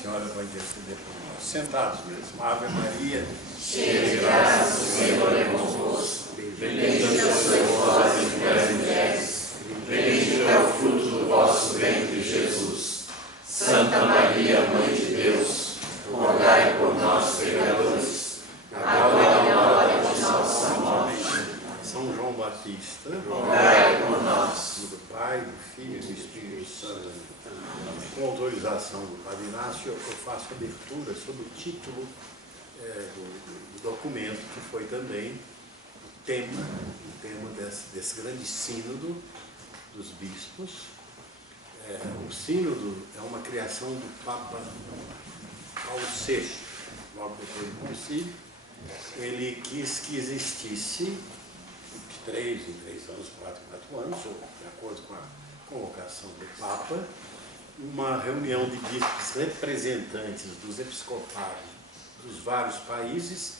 Senhora vai interceder por nós. Sentados mesmo. Ave Maria, cheia de graça, o Senhor é convosco. Bendita sois vós entre as mulheres. Bendito é o fruto do vosso ventre, Jesus. Santa Maria, Mãe de Deus, rogai por nós, pecadores, agora e na hora de nossa morte. São João Batista, rogai por nós. do Pai, do Filho e do Espírito Santo. Com autorização do Padre Inácio, eu faço a abertura sobre o título do documento, que foi também o tema desse grande sínodo dos bispos. O sínodo é uma criação do Papa Paulo VI, logo depois do concílio. Ele quis que existisse de 3 em 3 anos, 4 em 4 anos, ou de acordo com a convocação do Papa, uma reunião de bispos representantes dos episcopados dos vários países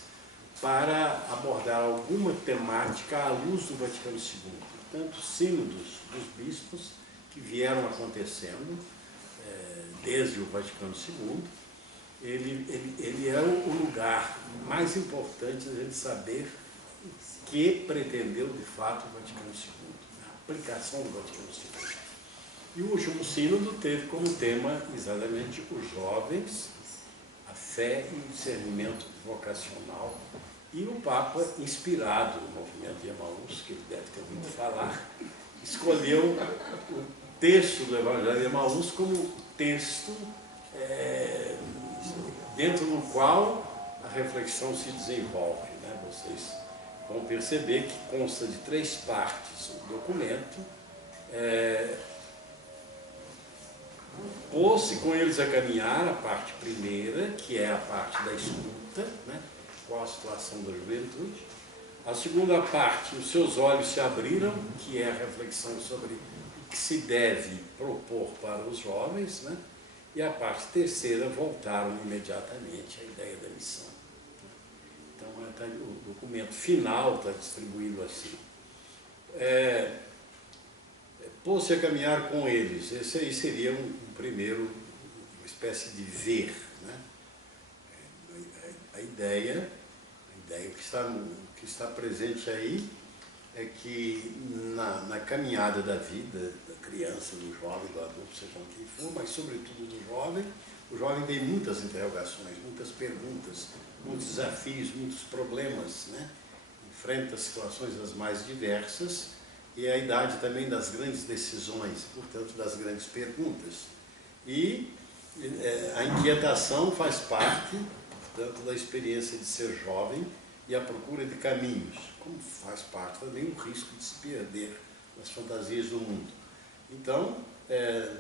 para abordar alguma temática à luz do Vaticano II. Portanto, sínodos dos bispos que vieram acontecendo desde o Vaticano II, ele é o lugar mais importante de a gente saber o que pretendeu de fato o Vaticano II, a aplicação do Vaticano II. E o último sínodo teve como tema exatamente os jovens, a fé e o discernimento vocacional. E o Papa, inspirado no movimento de Emaús, que ele deve ter ouvido falar, escolheu o texto do Evangelho de Emaús como texto dentro do qual a reflexão se desenvolve, né? Vocês vão perceber que consta de 3 partes o documento. Pôs-se com eles a caminhar, a parte primeira, que é a parte da escuta, né? Qual a situação da juventude. A segunda parte, os seus olhos se abriram, que é a reflexão sobre o que se deve propor para os jovens, né? E a parte terceira, voltaram imediatamente à ideia da missão. Então, o documento final está distribuído assim. Pôs-se a caminhar com eles. Esse aí seria um primeiro, uma espécie de ver, né? A ideia que está presente aí é que na caminhada da vida, da criança, do jovem, do adulto, seja quem for, mas sobretudo do jovem, o jovem tem muitas interrogações, muitas perguntas, muitos desafios, muitos problemas, né? Enfrenta situações das mais diversas. E é a idade também das grandes decisões, portanto, das grandes perguntas. E a inquietação faz parte, portanto, da experiência de ser jovem e a procura de caminhos, como faz parte também o risco de se perder nas fantasias do mundo. Então,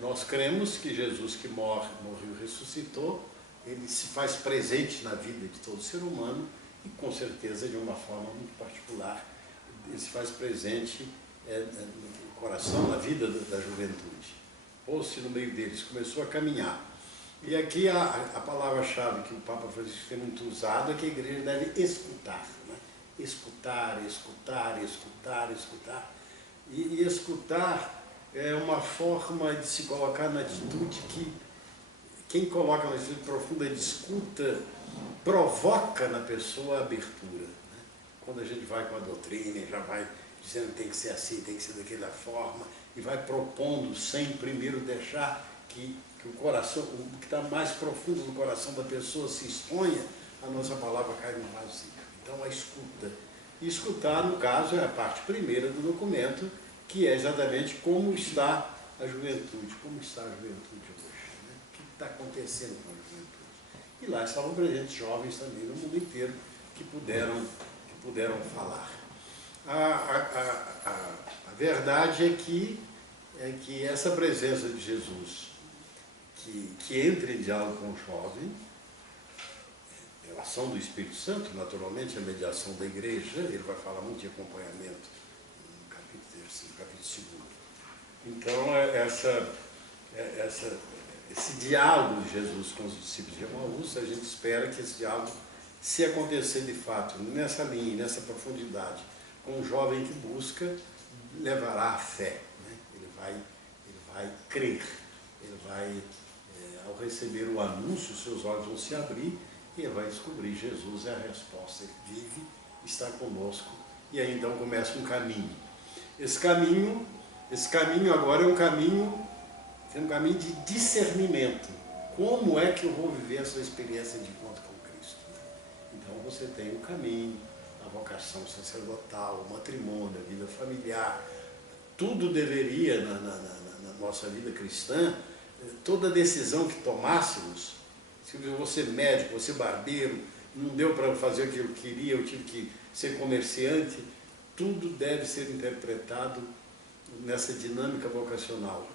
nós cremos que Jesus, que morreu e ressuscitou, ele se faz presente na vida de todo ser humano e, com certeza, de uma forma muito particular, ele se faz presente no coração, na vida da juventude. Pôs-se no meio deles, começou a caminhar. E aqui a palavra-chave que o Papa Francisco tem muito usado é que a igreja deve escutar, né? Escutar, escutar, escutar, escutar. E escutar é uma forma de se colocar na atitude que quem coloca na atitude profunda de escuta provoca na pessoa a abertura, né? Quando a gente vai com a doutrina, já vai dizendo que tem que ser assim, tem que ser daquela forma, e vai propondo sem primeiro deixar que o coração, o que está mais profundo no coração da pessoa se exponha, a nossa palavra cai no vazio. Então, a escuta. E escutar, no caso, é a parte primeira do documento, que é exatamente como está a juventude, como está a juventude hoje, né? O que está acontecendo com a juventude. E lá estavam presentes jovens também no mundo inteiro que puderam falar. A verdade é que essa presença de Jesus, que entra em diálogo com o jovem, pela ação do Espírito Santo, naturalmente, a mediação da igreja, ele vai falar muito de acompanhamento no capítulo 2. Então, esse diálogo de Jesus com os discípulos de Emaús, a gente espera que esse diálogo, se acontecer de fato, nessa linha, nessa profundidade, com um jovem que busca, levará à fé, né? Ele vai crer, ele vai ao receber o anúncio, seus olhos vão se abrir e ele vai descobrir: Jesus é a resposta, ele vive, está conosco, e aí então começa um caminho. Esse caminho agora é um caminho de discernimento. Como é que eu vou viver essa experiência de encontro com Cristo? Então você tem o caminho, a vocação sacerdotal, o matrimônio, a vida familiar. Tudo deveria, na nossa vida cristã, toda decisão que tomássemos, se eu vou ser médico, vou ser barbeiro, não deu para fazer o que eu queria, eu tive que ser comerciante, tudo deve ser interpretado nessa dinâmica vocacional.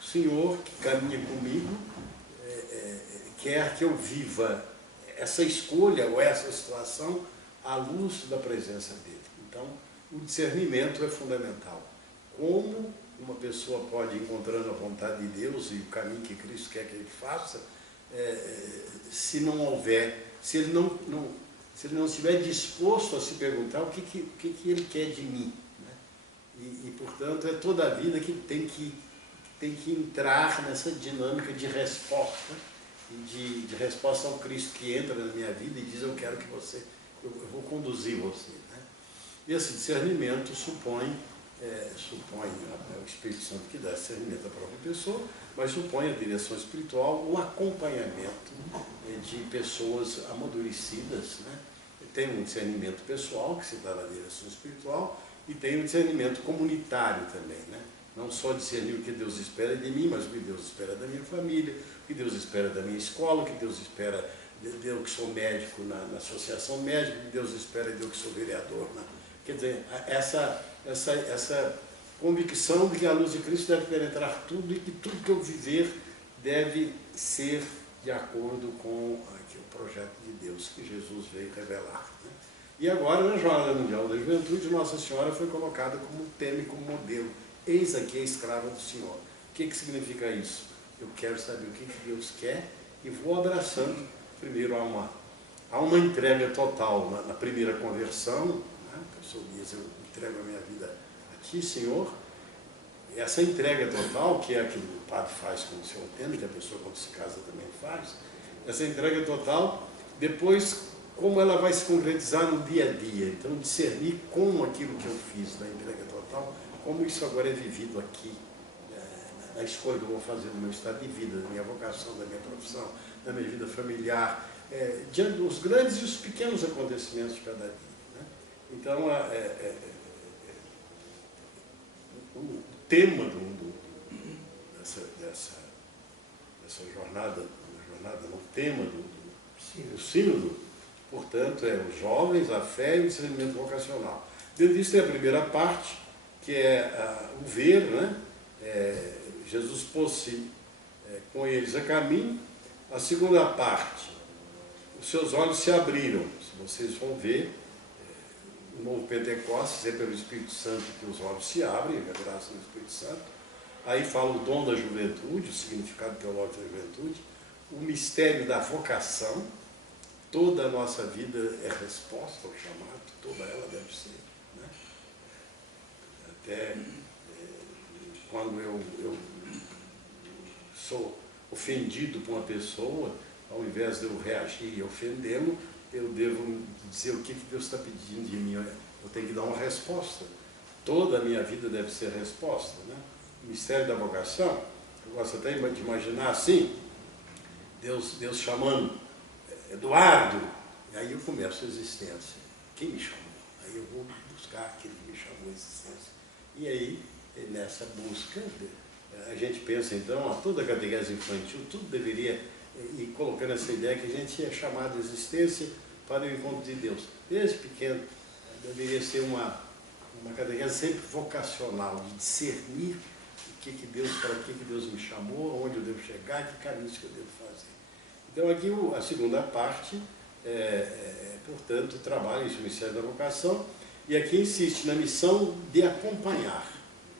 O Senhor, que caminha comigo, quer que eu viva essa escolha ou essa situação à luz da presença dele. Então, o discernimento é fundamental. Como uma pessoa pode ir encontrando a vontade de Deus e o caminho que Cristo quer que ele faça, se não houver, se ele não estiver disposto a se perguntar o que ele quer de mim, né? E, portanto, é toda a vida que tem que entrar nessa dinâmica de resposta, de resposta ao Cristo que entra na minha vida e diz: eu quero que você, eu vou conduzir você, né? Esse discernimento supõe o Espírito Santo que dá discernimento à própria pessoa, mas supõe a direção espiritual, o acompanhamento de pessoas amadurecidas, né? Tem um discernimento pessoal, que se dá na direção espiritual, e tem um discernimento comunitário também, né? Não só discernir o que Deus espera de mim, mas o que Deus espera da minha família, o que Deus espera da minha escola, o que Deus espera de eu que sou médico na associação médica, o que Deus espera de eu que sou vereador. Quer dizer, essa convicção de que a luz de Cristo deve penetrar tudo e que tudo que eu viver deve ser de acordo com o projeto de Deus que Jesus veio revelar, né? E agora, na Jornada Mundial da Juventude, Nossa Senhora foi colocada como tema e como modelo. Eis aqui a escrava do Senhor. O que significa isso? Eu quero saber o que Deus quer e vou abraçando. Primeiro, há uma entrega total na primeira conversão, né? A pessoa diz: eu entrego a minha vida a Ti, Senhor. E essa entrega total, que é aquilo que o padre faz quando se ordena, que a pessoa quando se casa também faz, essa entrega total, depois, como ela vai se concretizar no dia a dia. Então, discernir como aquilo que eu fiz na entrega total, como isso agora é vivido aqui, na escolha que eu vou fazer no meu estado de vida, da minha vocação, da minha profissão, da minha vida familiar, diante dos grandes e os pequenos acontecimentos de cada dia, né? Então, o tema dessa jornada, o tema do sínodo, portanto, é os jovens, a fé e o discernimento vocacional. Dentro disso tem a primeira parte, que é o ver, né? Jesus pôs-se com eles a caminho. A segunda parte, os seus olhos se abriram. Se vocês vão ver, o novo Pentecostes é pelo Espírito Santo que os olhos se abrem, a graça do Espírito Santo. Aí fala o dom da juventude, o significado teológico da juventude, o mistério da vocação. Toda a nossa vida é resposta ao chamado, toda ela deve ser, né? Até quando eu sou ofendido por uma pessoa, ao invés de eu reagir e ofendê-lo, eu devo dizer o que Deus está pedindo de mim. Eu tenho que dar uma resposta. Toda a minha vida deve ser resposta, né? O mistério da vocação, eu gosto até de imaginar assim, Deus chamando: Eduardo, e aí eu começo a existência. Quem me chamou? Aí eu vou buscar aquele que me chamou a existência. E aí, nessa busca, a gente pensa então, a toda a catequese infantil, tudo deveria ir colocando essa ideia que a gente é chamado a existência para o encontro de Deus. Desde pequeno, deveria ser uma catequese sempre vocacional, de discernir para que Deus me chamou, onde eu devo chegar, que caminhos que eu devo fazer. Então aqui a segunda parte, portanto, o trabalho, isso, o mistério da vocação, e aqui insiste na missão de acompanhar.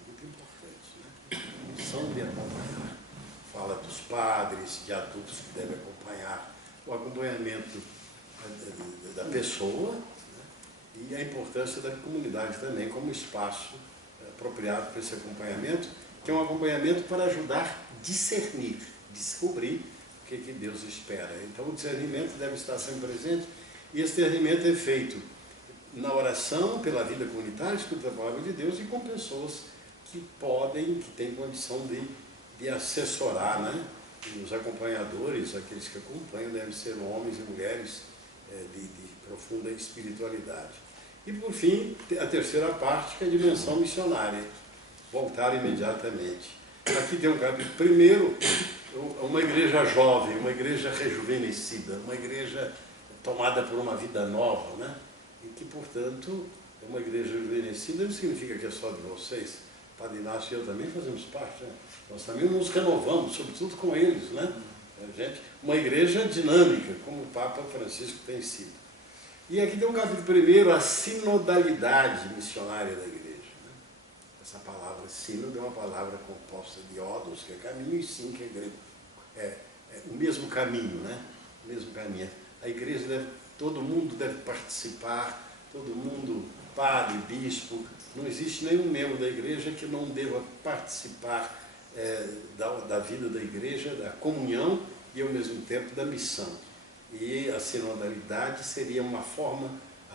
Muito importante, né? Missão de acompanhar. Fala dos padres, de adultos que devem acompanhar, o acompanhamento da pessoa, né? E a importância da comunidade também como espaço apropriado para esse acompanhamento, que é um acompanhamento para ajudar a discernir. descobrir o que Deus espera. Então o discernimento deve estar sempre presente, e esse discernimento é feito na oração, pela vida comunitária, escuta a palavra de Deus, e com pessoas que têm condição de assessorar, né? E os acompanhadores, aqueles que acompanham, devem ser homens e mulheres de profunda espiritualidade. E por fim, a terceira parte, que é a dimensão missionária, voltar imediatamente. Aqui tem um capítulo. Primeiro, uma igreja jovem, uma igreja rejuvenescida, uma igreja tomada por uma vida nova, né? E que, portanto, é uma igreja rejuvenescida. Não significa que é só de vocês. O Padre Inácio e eu também fazemos parte, né? Nós também nos renovamos, sobretudo com eles, né? Uma igreja dinâmica, como o Papa Francisco tem sido. E aqui tem um capítulo primeiro, a sinodalidade missionária da igreja. Né? Essa palavra sínodo é uma palavra composta de ódos, que é caminho, e sim, que é grego. É o mesmo caminho, né? O mesmo caminho. A igreja todo mundo deve participar, todo mundo, padre, bispo, não existe nenhum membro da igreja que não deva participar da vida da igreja, da comunhão e ao mesmo tempo da missão. E a sinodalidade seria a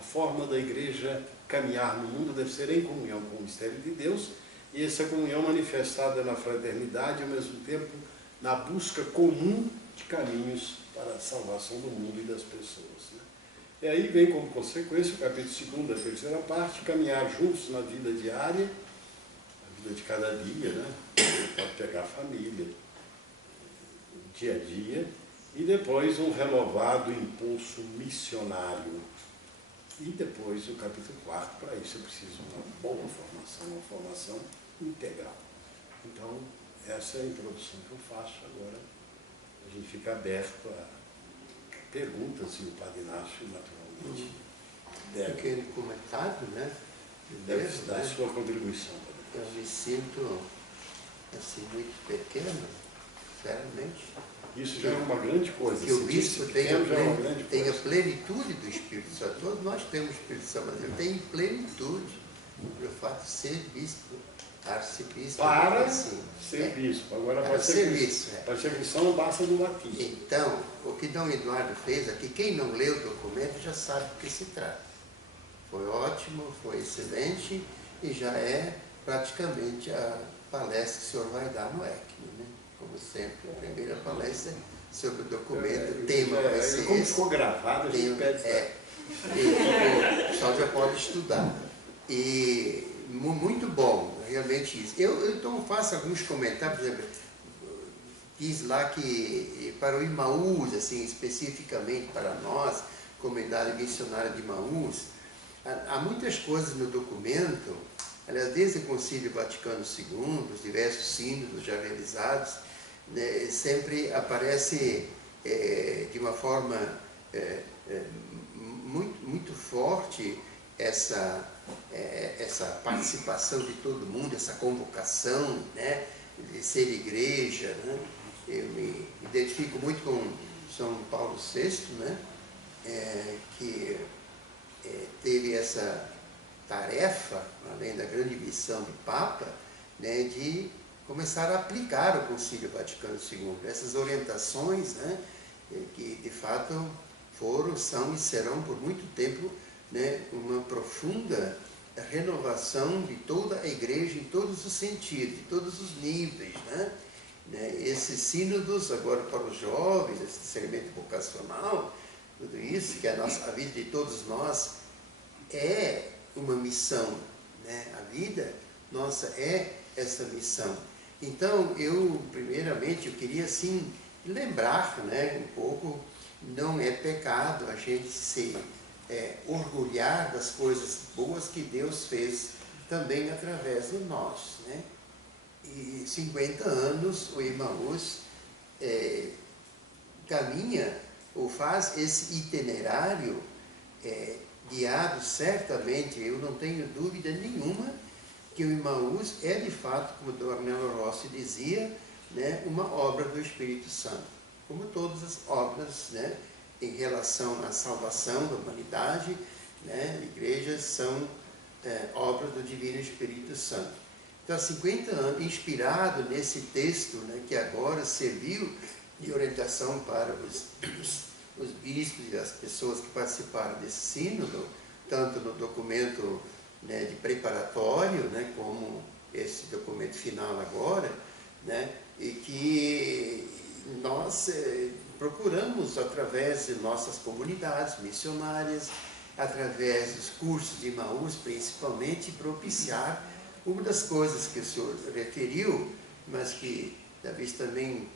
forma da igreja caminhar no mundo deve ser em comunhão com o mistério de Deus, e essa comunhão manifestada na fraternidade e ao mesmo tempo na busca comum de caminhos para a salvação do mundo e das pessoas. Né? E aí vem como consequência o capítulo 2 da terceira parte, caminhar juntos na vida diária, a vida de cada dia, né? Pode pegar a família, o dia a dia, e depois um renovado impulso missionário. E depois o capítulo 4, para isso é preciso uma boa formação, uma formação integral. Então, essa é a introdução que eu faço agora. A gente fica aberto a perguntas, e o Padre Inácio, naturalmente, Aquele comentário, né? Deve dar a sua contribuição. Eu me sinto assim muito pequeno, sinceramente. Isso já é uma grande coisa. Que o bispo tenha a plenitude do Espírito Santo. Todos nós temos o Espírito Santo, mas ele tem plenitude pelo fato de ser bispo, arcebispo. Para assim, ser bispo. Agora para para ser cristão não basta do batismo. Então, o que Dom Eduardo fez aqui, quem não leu o documento já sabe do que se trata. Foi ótimo, foi excelente e já é praticamente a palestra que o senhor vai dar no ECME, né? Como sempre, a primeira palestra sobre o documento, o tema vai ser como esse. ficou gravado, a gente pede. O pessoal já pode estudar. E muito bom, realmente isso. Eu então faço alguns comentários, por exemplo, diz lá que para o Imaús, assim, especificamente para nós, comunidade missionária de Imaús, há muitas coisas no documento, aliás, desde o Concílio Vaticano II, os diversos sínodos já realizados, né, sempre aparece de uma forma muito forte essa participação de todo mundo, essa convocação, né, de ser igreja. Né? Eu me identifico muito com São Paulo VI, né, que teve essa tarefa, além da grande missão de Papa, né, de começar a aplicar o Concílio Vaticano II, essas orientações, né, que de fato são e serão por muito tempo, né, uma profunda renovação de toda a igreja em todos os sentidos, em todos os níveis. Né? Esses sínodos agora para os jovens, esse discernimento vocacional, tudo isso, que a vida de todos nós é uma missão, né? A vida nossa é essa missão. Então, primeiramente, eu queria, assim, lembrar, né, um pouco, não é pecado a gente se orgulhar das coisas boas que Deus fez também através de nós, né? E 50 anos o Imaús caminha ou faz esse itinerário guiado certamente, eu não tenho dúvida nenhuma que o Imaús é de fato, como o Dom Arnello Rossi dizia, né, uma obra do Espírito Santo, como todas as obras, né, em relação à salvação da humanidade, né, igrejas são obras do Divino Espírito Santo. Então, há 50 anos, inspirado nesse texto, né, que agora serviu de orientação para os bispos e as pessoas que participaram desse sínodo, tanto no documento, né, de preparatório, né, como esse documento final agora, né, e que nós procuramos, através de nossas comunidades missionárias, através dos cursos de Emaús, principalmente, propiciar uma das coisas que o senhor referiu, mas que talvez também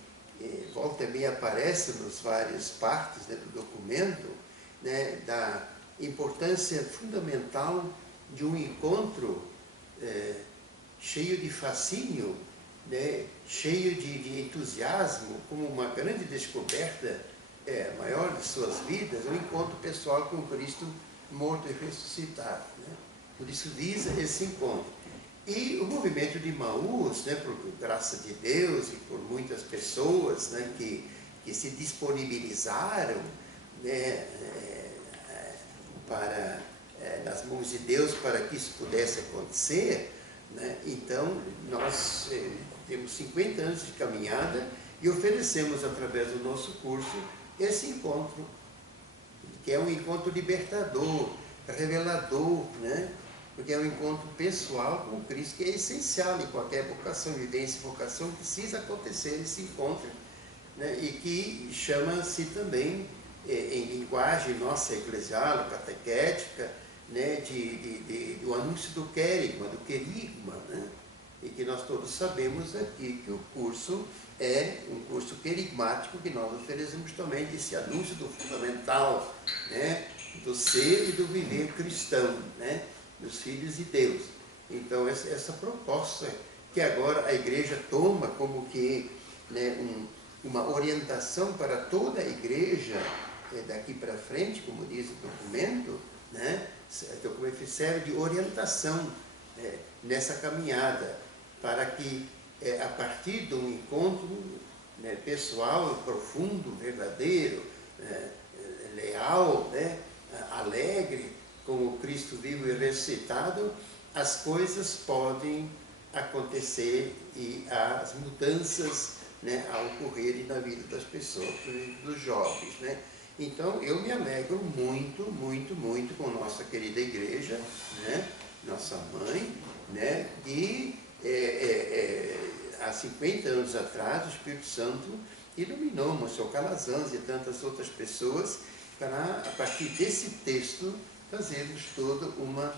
volta e meia aparece nas várias partes, né, do documento, né, da importância fundamental de um encontro cheio de fascínio, né, cheio de entusiasmo, como uma grande descoberta maior de suas vidas, um encontro pessoal com Cristo morto e ressuscitado. Né? Por isso visa esse encontro. E o movimento de Emaús, né, por graça de Deus e por muitas pessoas, né, que se disponibilizaram, né, nas mãos de Deus para que isso pudesse acontecer, né? Então, nós temos 50 anos de caminhada e oferecemos, através do nosso curso, esse encontro, que é um encontro libertador, revelador, né? Porque é um encontro pessoal com Cristo, que é essencial em qualquer vocação, vivência e vocação, precisa acontecer esse encontro, né? E que chama-se também, em linguagem nossa eclesial, catequética, né, do anúncio do querigma, né? E que nós todos sabemos aqui que o curso é um curso querigmático que nós oferecemos também, desse anúncio do fundamental, né, do ser e do viver cristão, né, dos filhos de Deus. Então, essa proposta que agora a Igreja toma como que, né, uma orientação para toda a Igreja daqui para frente, como diz o documento, né, o documento serve de orientação nessa caminhada, para que, a partir de um encontro, né, pessoal, profundo, verdadeiro, leal, né, alegre, com o Cristo vivo e ressuscitado, as coisas podem acontecer e as mudanças, né, a ocorrerem na vida das pessoas, dos jovens, né? Então, eu me alegro muito, muito, muito com nossa querida igreja, né, nossa mãe, né, e há 50 anos atrás o Espírito Santo iluminou o Monsenhor Calazans e tantas outras pessoas para, a partir desse texto, fazermos toda uma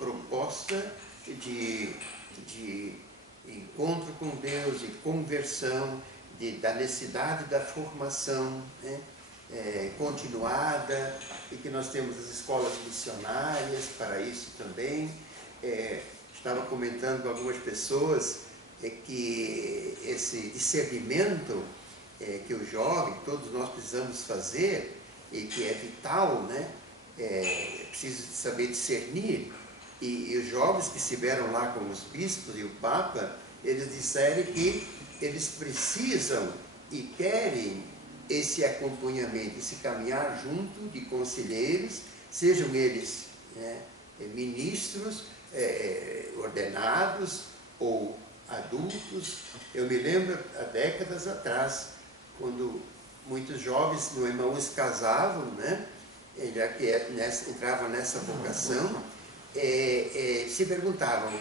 proposta de encontro com Deus, de conversão, da necessidade da formação, né, continuada, e que nós temos as escolas missionárias para isso também. Estava comentando com algumas pessoas que esse discernimento que o jovem, todos nós precisamos fazer, e que é vital, né? Preciso saber discernir, e os jovens que estiveram lá com os bispos e o Papa, eles disseram que eles precisam e querem esse acompanhamento, esse caminhar junto de conselheiros, sejam eles, né, ministros, ordenados ou adultos. Eu me lembro, há décadas atrás, quando muitos jovens no Emaús casavam, né, já que entravam nessa vocação, se perguntavam,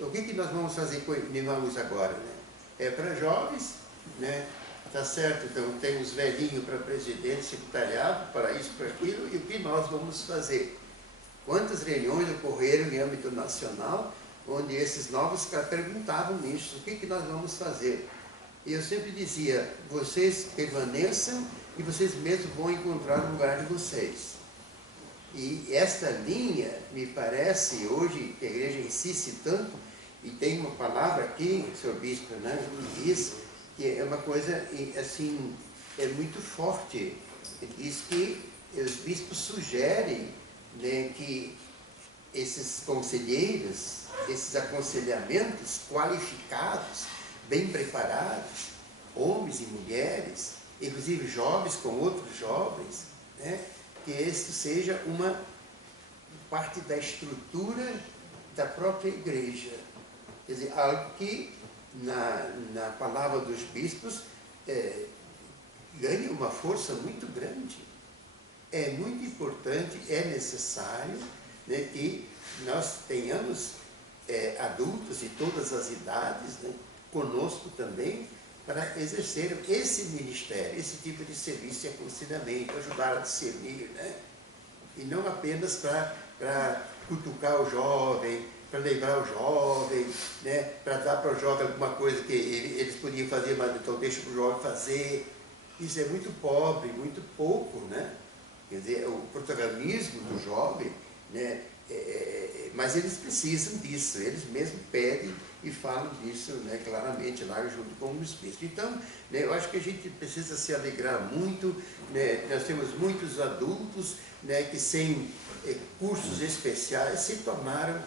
o que nós vamos fazer com o Emaús agora? Né? É para jovens, né? Tá certo, então tem os velhinhos para presidente, secretariado, para isso, para aquilo, e o que nós vamos fazer? Quantas reuniões ocorreram em âmbito nacional, onde esses novos caras perguntavam isso, o que nós vamos fazer? E eu sempre dizia, vocês permaneçam e vocês mesmos vão encontrar o lugar de vocês. E esta linha, me parece, hoje, que a igreja insiste tanto, e tem uma palavra aqui, o senhor bispo, né, diz, que é uma coisa, assim, é muito forte. Ele diz que os bispos sugerem, né, que esses conselheiros, esses aconselhamentos qualificados, bem preparados, homens e mulheres, inclusive jovens com outros jovens, né, que isso seja uma parte da estrutura da própria igreja. Quer dizer, algo que na palavra dos bispos ganha uma força muito grande. É muito importante, é necessário, né, que nós tenhamos adultos de todas as idades, né, conosco também, para exercer esse ministério, esse tipo de serviço de aconselhamento, ajudar a discernir, né? E não apenas para cutucar o jovem, para lembrar o jovem, né? Para dar para o jovem alguma coisa que eles podiam fazer, mas então deixa para o jovem fazer. Isso é muito pobre, muito pouco, né? Quer dizer, o protagonismo do jovem, né? Mas eles precisam disso, eles mesmos pedem e falam disso, né, claramente lá junto com o Espírito. Então, né, eu acho que a gente precisa se alegrar muito, né? Nós temos muitos adultos, né, que sem cursos especiais se tornaram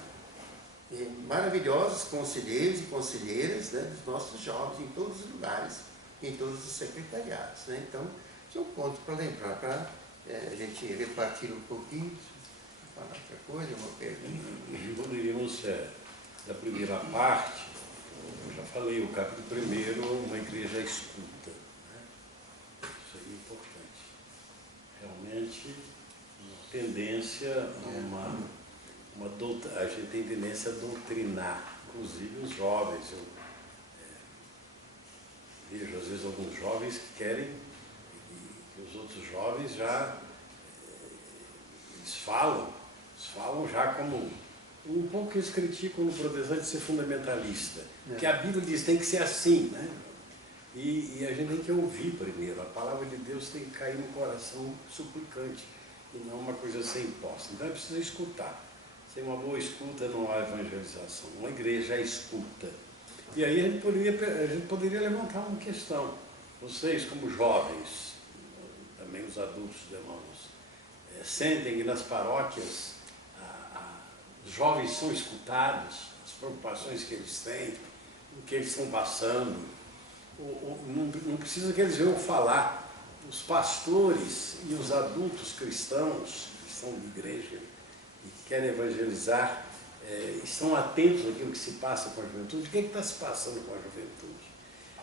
maravilhosos conselheiros e conselheiras, né, dos nossos jovens em todos os lugares, em todos os secretariados, né? Então, são pontos para lembrar, para a gente repartir um pouquinho, falar outra coisa, uma pergunta. Poderíamos, da primeira parte, eu já falei, o capítulo 1, uma igreja escuta, né? Isso aí é importante. Realmente, uma tendência a a gente tem tendência a doutrinar, inclusive os jovens. Eu vejo às vezes alguns jovens que querem que os outros jovens já eles falam já como um pouco que eles criticam no protestante de ser fundamentalista, que a Bíblia diz tem que ser assim, né? E a gente tem que ouvir primeiro, a palavra de Deus tem que cair no coração suplicante e não uma coisa sem posse. Então é preciso escutar. Sem uma boa escuta não há evangelização. Uma igreja escuta. E aí a gente poderia levantar uma questão. Vocês, como jovens, também os adultos, irmãos, sentem que nas paróquias os jovens são escutados, as preocupações que eles têm, o que eles estão passando. Não precisa que eles venham falar. Os pastores e os adultos cristãos que são de igreja e que querem evangelizar, estão atentos àquilo que se passa com a juventude. O que está se passando com a juventude?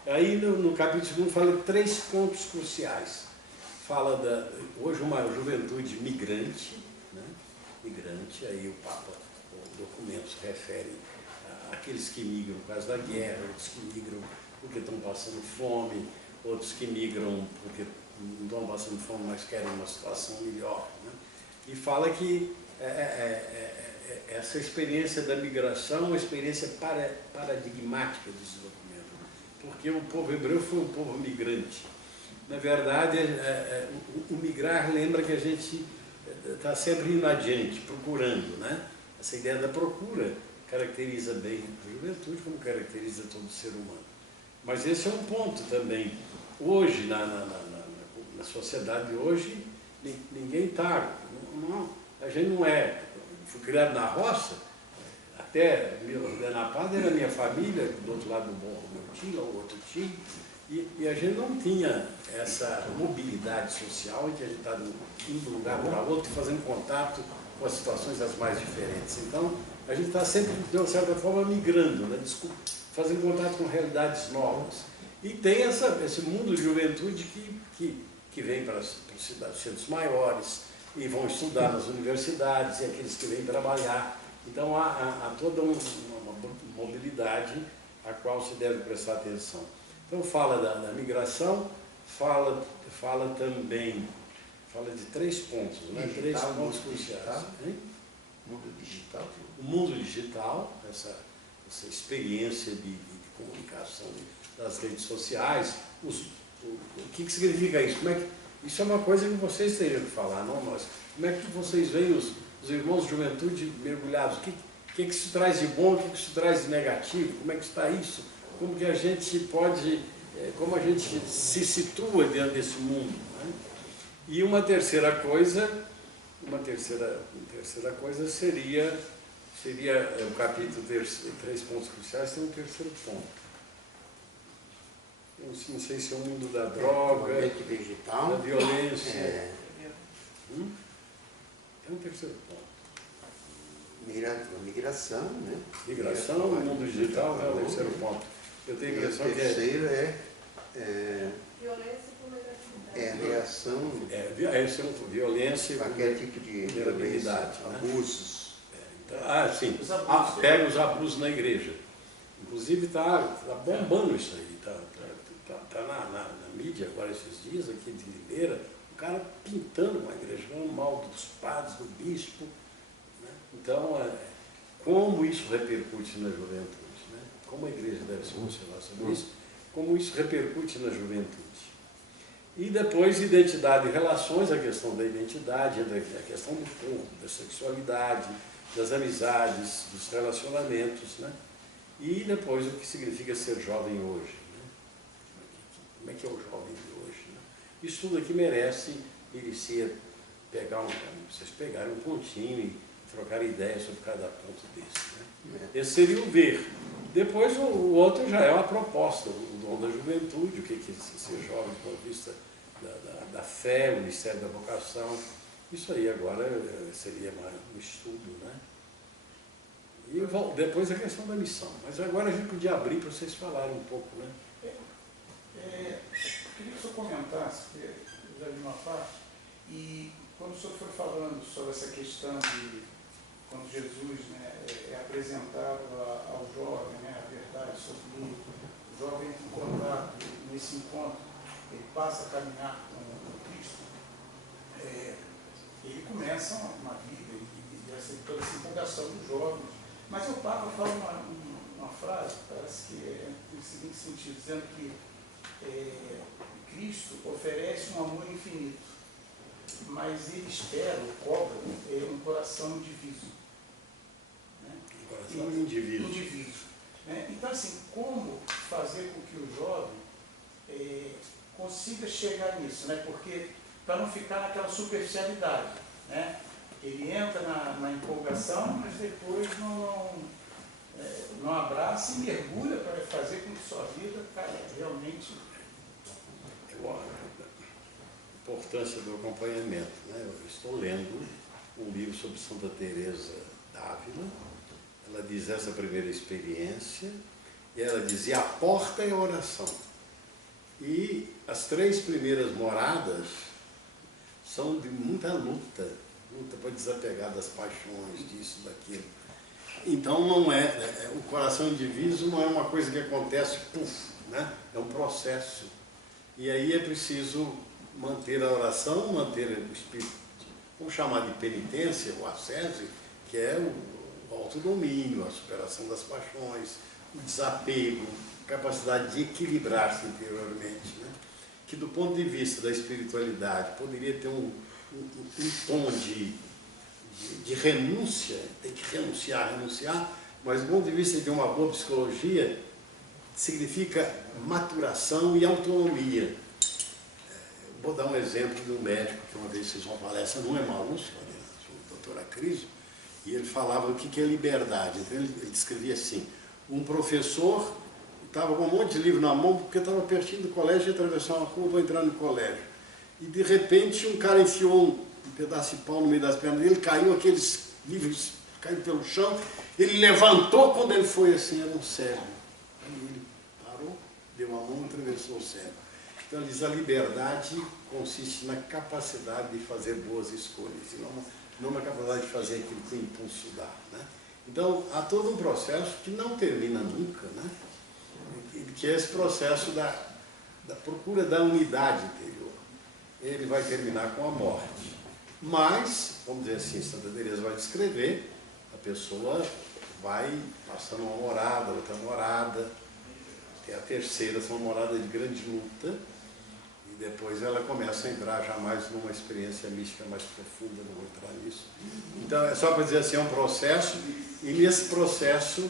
Aí no capítulo 1 fala de 3 pontos cruciais. Fala hoje uma juventude migrante, né? Migrante, aí o documento se refere àqueles que migram por causa da guerra, outros que migram porque estão passando fome, outros que migram porque não estão passando fome, mas querem uma situação melhor, né? E fala que essa experiência da migração é uma experiência paradigmática do desenvolvimento, porque o povo hebreu foi um povo migrante. Na verdade, o migrar lembra que a gente está sempre indo adiante, procurando, né? Essa ideia da procura caracteriza bem a juventude, como caracteriza todo ser humano. Mas esse é um ponto também. Hoje, na sociedade de hoje, ninguém está... A gente não fui criado na roça, até na Paz era minha família, do outro lado do morro, meu tio, o outro tio, e a gente não tinha essa mobilidade social em que a gente está indo de um lugar para outro, fazendo contato com as situações as mais diferentes. Então, a gente está sempre, de uma certa forma, migrando, né? Fazendo contato com realidades novas. E tem esse mundo de juventude que vem para os centros maiores e vão estudar nas universidades, e aqueles que vêm trabalhar. Então, há toda uma mobilidade a qual se deve prestar atenção. Então, fala da migração, fala também, fala de 3 pontos, né? Digital, 3 pontos cruciais. Mundo digital. O mundo digital, essa experiência de comunicação das redes sociais, o que significa isso? Isso é uma coisa que vocês teriam que falar, não nós. Como é que vocês veem os irmãos de juventude mergulhados? O que isso traz de bom, o que isso traz de negativo? Como é que está isso? Como que a gente pode, como a gente se situa dentro desse mundo, né? E uma terceira coisa seria o capítulo 3 pontos cruciais, tem um terceiro ponto. Eu não sei se é o mundo da droga, digital, da violência. Tem um terceiro ponto. migração, né? Migração no mundo digital é o terceiro ponto. Eu tenho a impressão que o terceiro violência e vulnerabilidade. é a reação violência e qualquer tipo de vulnerabilidade, né? abusos. Então, sim. Pega os abusos na igreja. Inclusive está bombando isso aí. Está na mídia agora esses dias, aqui de Limeira, o cara pintando uma igreja, falando mal dos padres, do bispo. Né? Então, como isso repercute na juventude? Né? Como a igreja deve se posicionar sobre isso? Como isso repercute na juventude? E depois, identidade e relações, a questão da identidade, a questão do corpo, da sexualidade, das amizades, dos relacionamentos, né? E depois o que significa ser jovem hoje. Né? Como é que é o jovem de hoje? Né? Isso tudo aqui merecia vocês pegarem um pontinho e trocarem ideias sobre cada ponto desse. Né? Esse seria o ver. Depois o outro já é uma proposta, o dom da juventude, o que é ser jovem do ponto de vista da fé, o ministério da vocação. Isso aí agora seria um estudo, né? E depois a questão da missão. Mas agora a gente podia abrir para vocês falarem um pouco, né? Queria que o senhor comentasse, porque eu já vi uma parte, e quando o senhor foi falando sobre essa questão de quando Jesus, né, é apresentado ao jovem, né, a verdade sobre ele, o jovem entra em contato, nesse encontro, ele passa a caminhar com Cristo, ele começa uma vida e toda essa empolgação dos jovens. Mas o Papa fala uma frase, parece que tem o seguinte sentido, dizendo que Cristo oferece um amor infinito, mas ele espera, ou cobra, um coração indiviso. Né? Um coração indiviso. Né? Então, assim, como fazer com que o jovem consiga chegar nisso, né? Porque para não ficar naquela superficialidade, né? Ele entra na empolgação, mas depois não abraça e mergulha para fazer com que sua vida realmente... A importância do acompanhamento. Né? Eu estou lendo um livro sobre Santa Teresa d'Ávila. Ela diz essa primeira experiência, e ela diz, e a porta é a oração. E as 3 primeiras moradas são de muita luta para desapegar das paixões, disso, daquilo. Então não o coração indiviso não é uma coisa que acontece, né? É um processo. E aí é preciso manter a oração, manter o espírito, vamos chamar de penitência, o ascese, que é o autodomínio, a superação das paixões, o desapego, a capacidade de equilibrar-se interiormente, né? Que do ponto de vista da espiritualidade poderia ter um tom de renúncia, tem que renunciar, mas do ponto de vista de uma boa psicologia, significa maturação e autonomia. Vou dar um exemplo de um médico que uma vez fez uma palestra no Emaús, o doutor Acriso, e ele falava o que é liberdade. Então ele descrevia assim, um professor estava com um monte de livro na mão porque estava pertinho do colégio e atravessou uma rua para entrar no colégio. E de repente um cara enfiou um pedaço de pau no meio das pernas dele, caiu, aqueles livros caíram pelo chão, ele levantou, quando ele foi assim, era um cego. Aí ele parou, deu a mão e atravessou o cego. Então ele diz, a liberdade consiste na capacidade de fazer boas escolhas, e não na capacidade de fazer aquilo que o impulso dá. Né? Então há todo um processo que não termina nunca, né? Que é esse processo da procura da unidade interior. Ele vai terminar com a morte. Mas, vamos dizer assim, Santa Teresa vai descrever, a pessoa vai passando uma morada, outra morada, até a terceira, são uma morada de grande luta, e depois ela começa a entrar já mais numa experiência mística mais profunda, não vou entrar nisso. Então, é só para dizer assim, é um processo, e nesse processo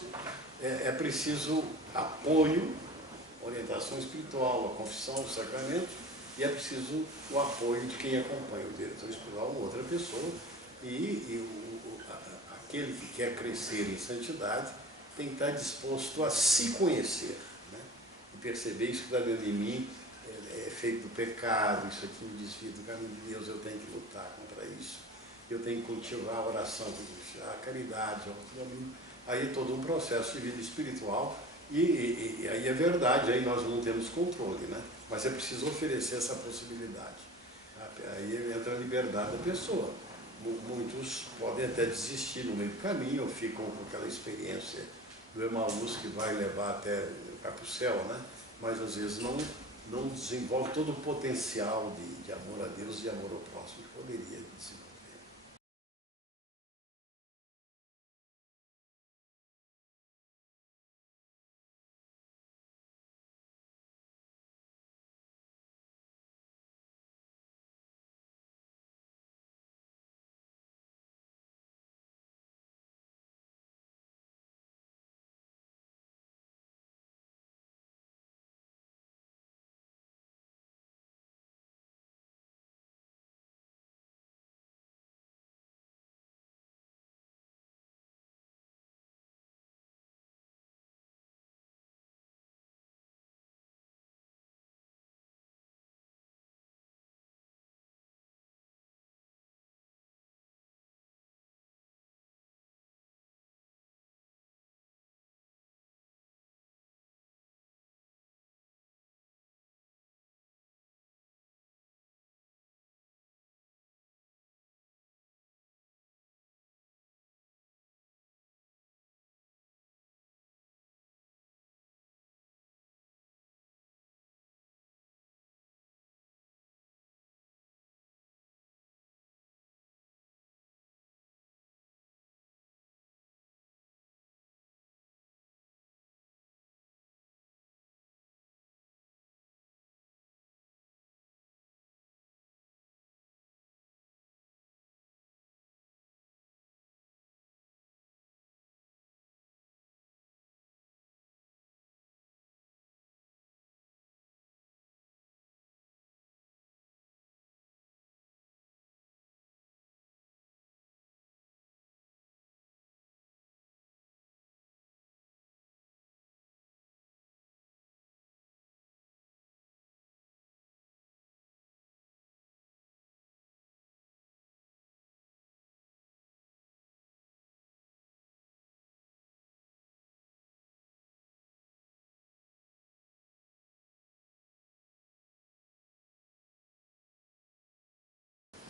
é preciso apoio, orientação espiritual, a confissão, o sacramento, e é preciso o apoio de quem acompanha, o diretor espiritual, uma outra pessoa, aquele que quer crescer em santidade tem que estar disposto a se conhecer, né? E perceber isso que está dentro de mim é feito do pecado, isso aqui me desvia do caminho de Deus, eu tenho que lutar contra isso. eu tenho que cultivar a oração, a caridade, aí é todo um processo de vida espiritual, e aí é verdade, aí nós não temos controle, né? Mas é preciso oferecer essa possibilidade. Aí entra a liberdade da pessoa. Muitos podem até desistir no meio do caminho, ou ficam com aquela experiência do Emaús que vai levar até para o céu, né? Mas às vezes não desenvolve todo o potencial de amor a Deus e amor ao próximo que poderia desenvolver.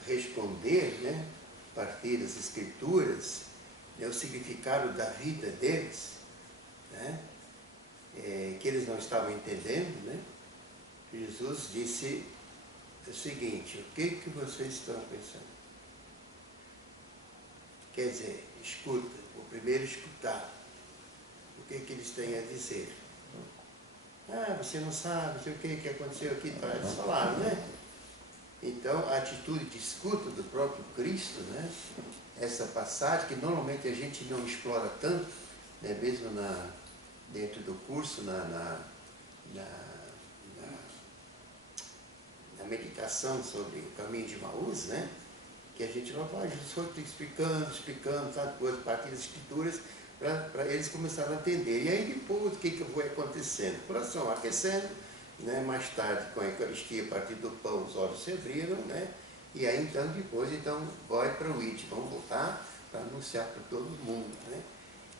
Responder, né, a partir das Escrituras, né, o significado da vida deles, né, que eles não estavam entendendo, né? Jesus disse o seguinte: o que vocês estão pensando? Quer dizer, escuta, o primeiro escutar, o que eles têm a dizer. Ah, você não sabe, não sei o que aconteceu aqui, tá? Eles falaram, né? Então, a atitude de escuta do próprio Cristo, né? Essa passagem que normalmente a gente não explora tanto, né? Mesmo dentro do curso, na meditação sobre o caminho de Emaús, né? Que a gente não vai, Jesus foi explicando, sabe, coisas, a partir das Escrituras, para eles começarem a entender. E aí depois, o que foi acontecendo? O coração aquecendo, né? Mais tarde, com a Eucaristia, a partir do pão, os olhos se abriram, né? E aí então, depois, vai para o IT, vamos voltar para anunciar para todo mundo, né?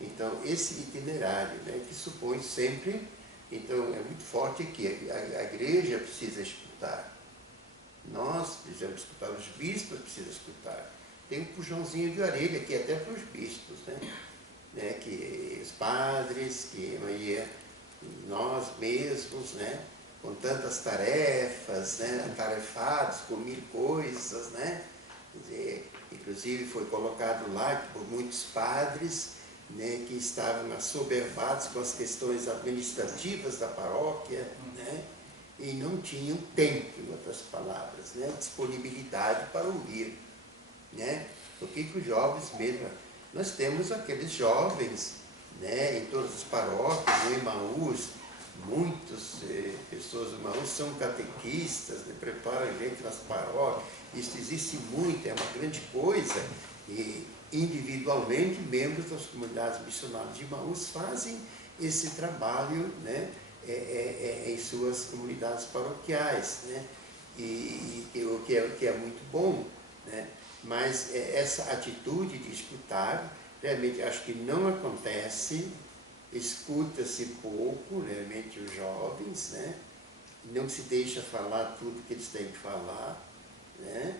Então, esse itinerário, né, que supõe sempre, então é muito forte que a igreja precisa escutar. Nós precisamos escutar, os bispos precisam escutar. Tem um puxãozinho de orelha aqui até para os bispos, né? Que os padres, que nós mesmos, né? Com tantas tarefas, né? Atarefados com 1000 coisas, né? Quer dizer, inclusive foi colocado lá por muitos padres, né? Que estavam assoberbados com as questões administrativas da paróquia, né? E não tinham tempo, em outras palavras, né? Disponibilidade para ouvir, né? O que os jovens mesmo... Nós temos aqueles jovens, né? Em todas as paróquias, no Emaús, muitas pessoas do Emaús são catequistas, né? Preparam a gente nas paróquias. Isso existe muito, é uma grande coisa. E individualmente, membros das comunidades missionárias de Emaús fazem esse trabalho, né? Em suas comunidades paroquiais, né? O que é muito bom, né? Mas essa atitude de escutar, realmente acho que não acontece, escuta-se pouco, realmente os jovens, né? Não se deixa falar tudo que eles têm que falar, né?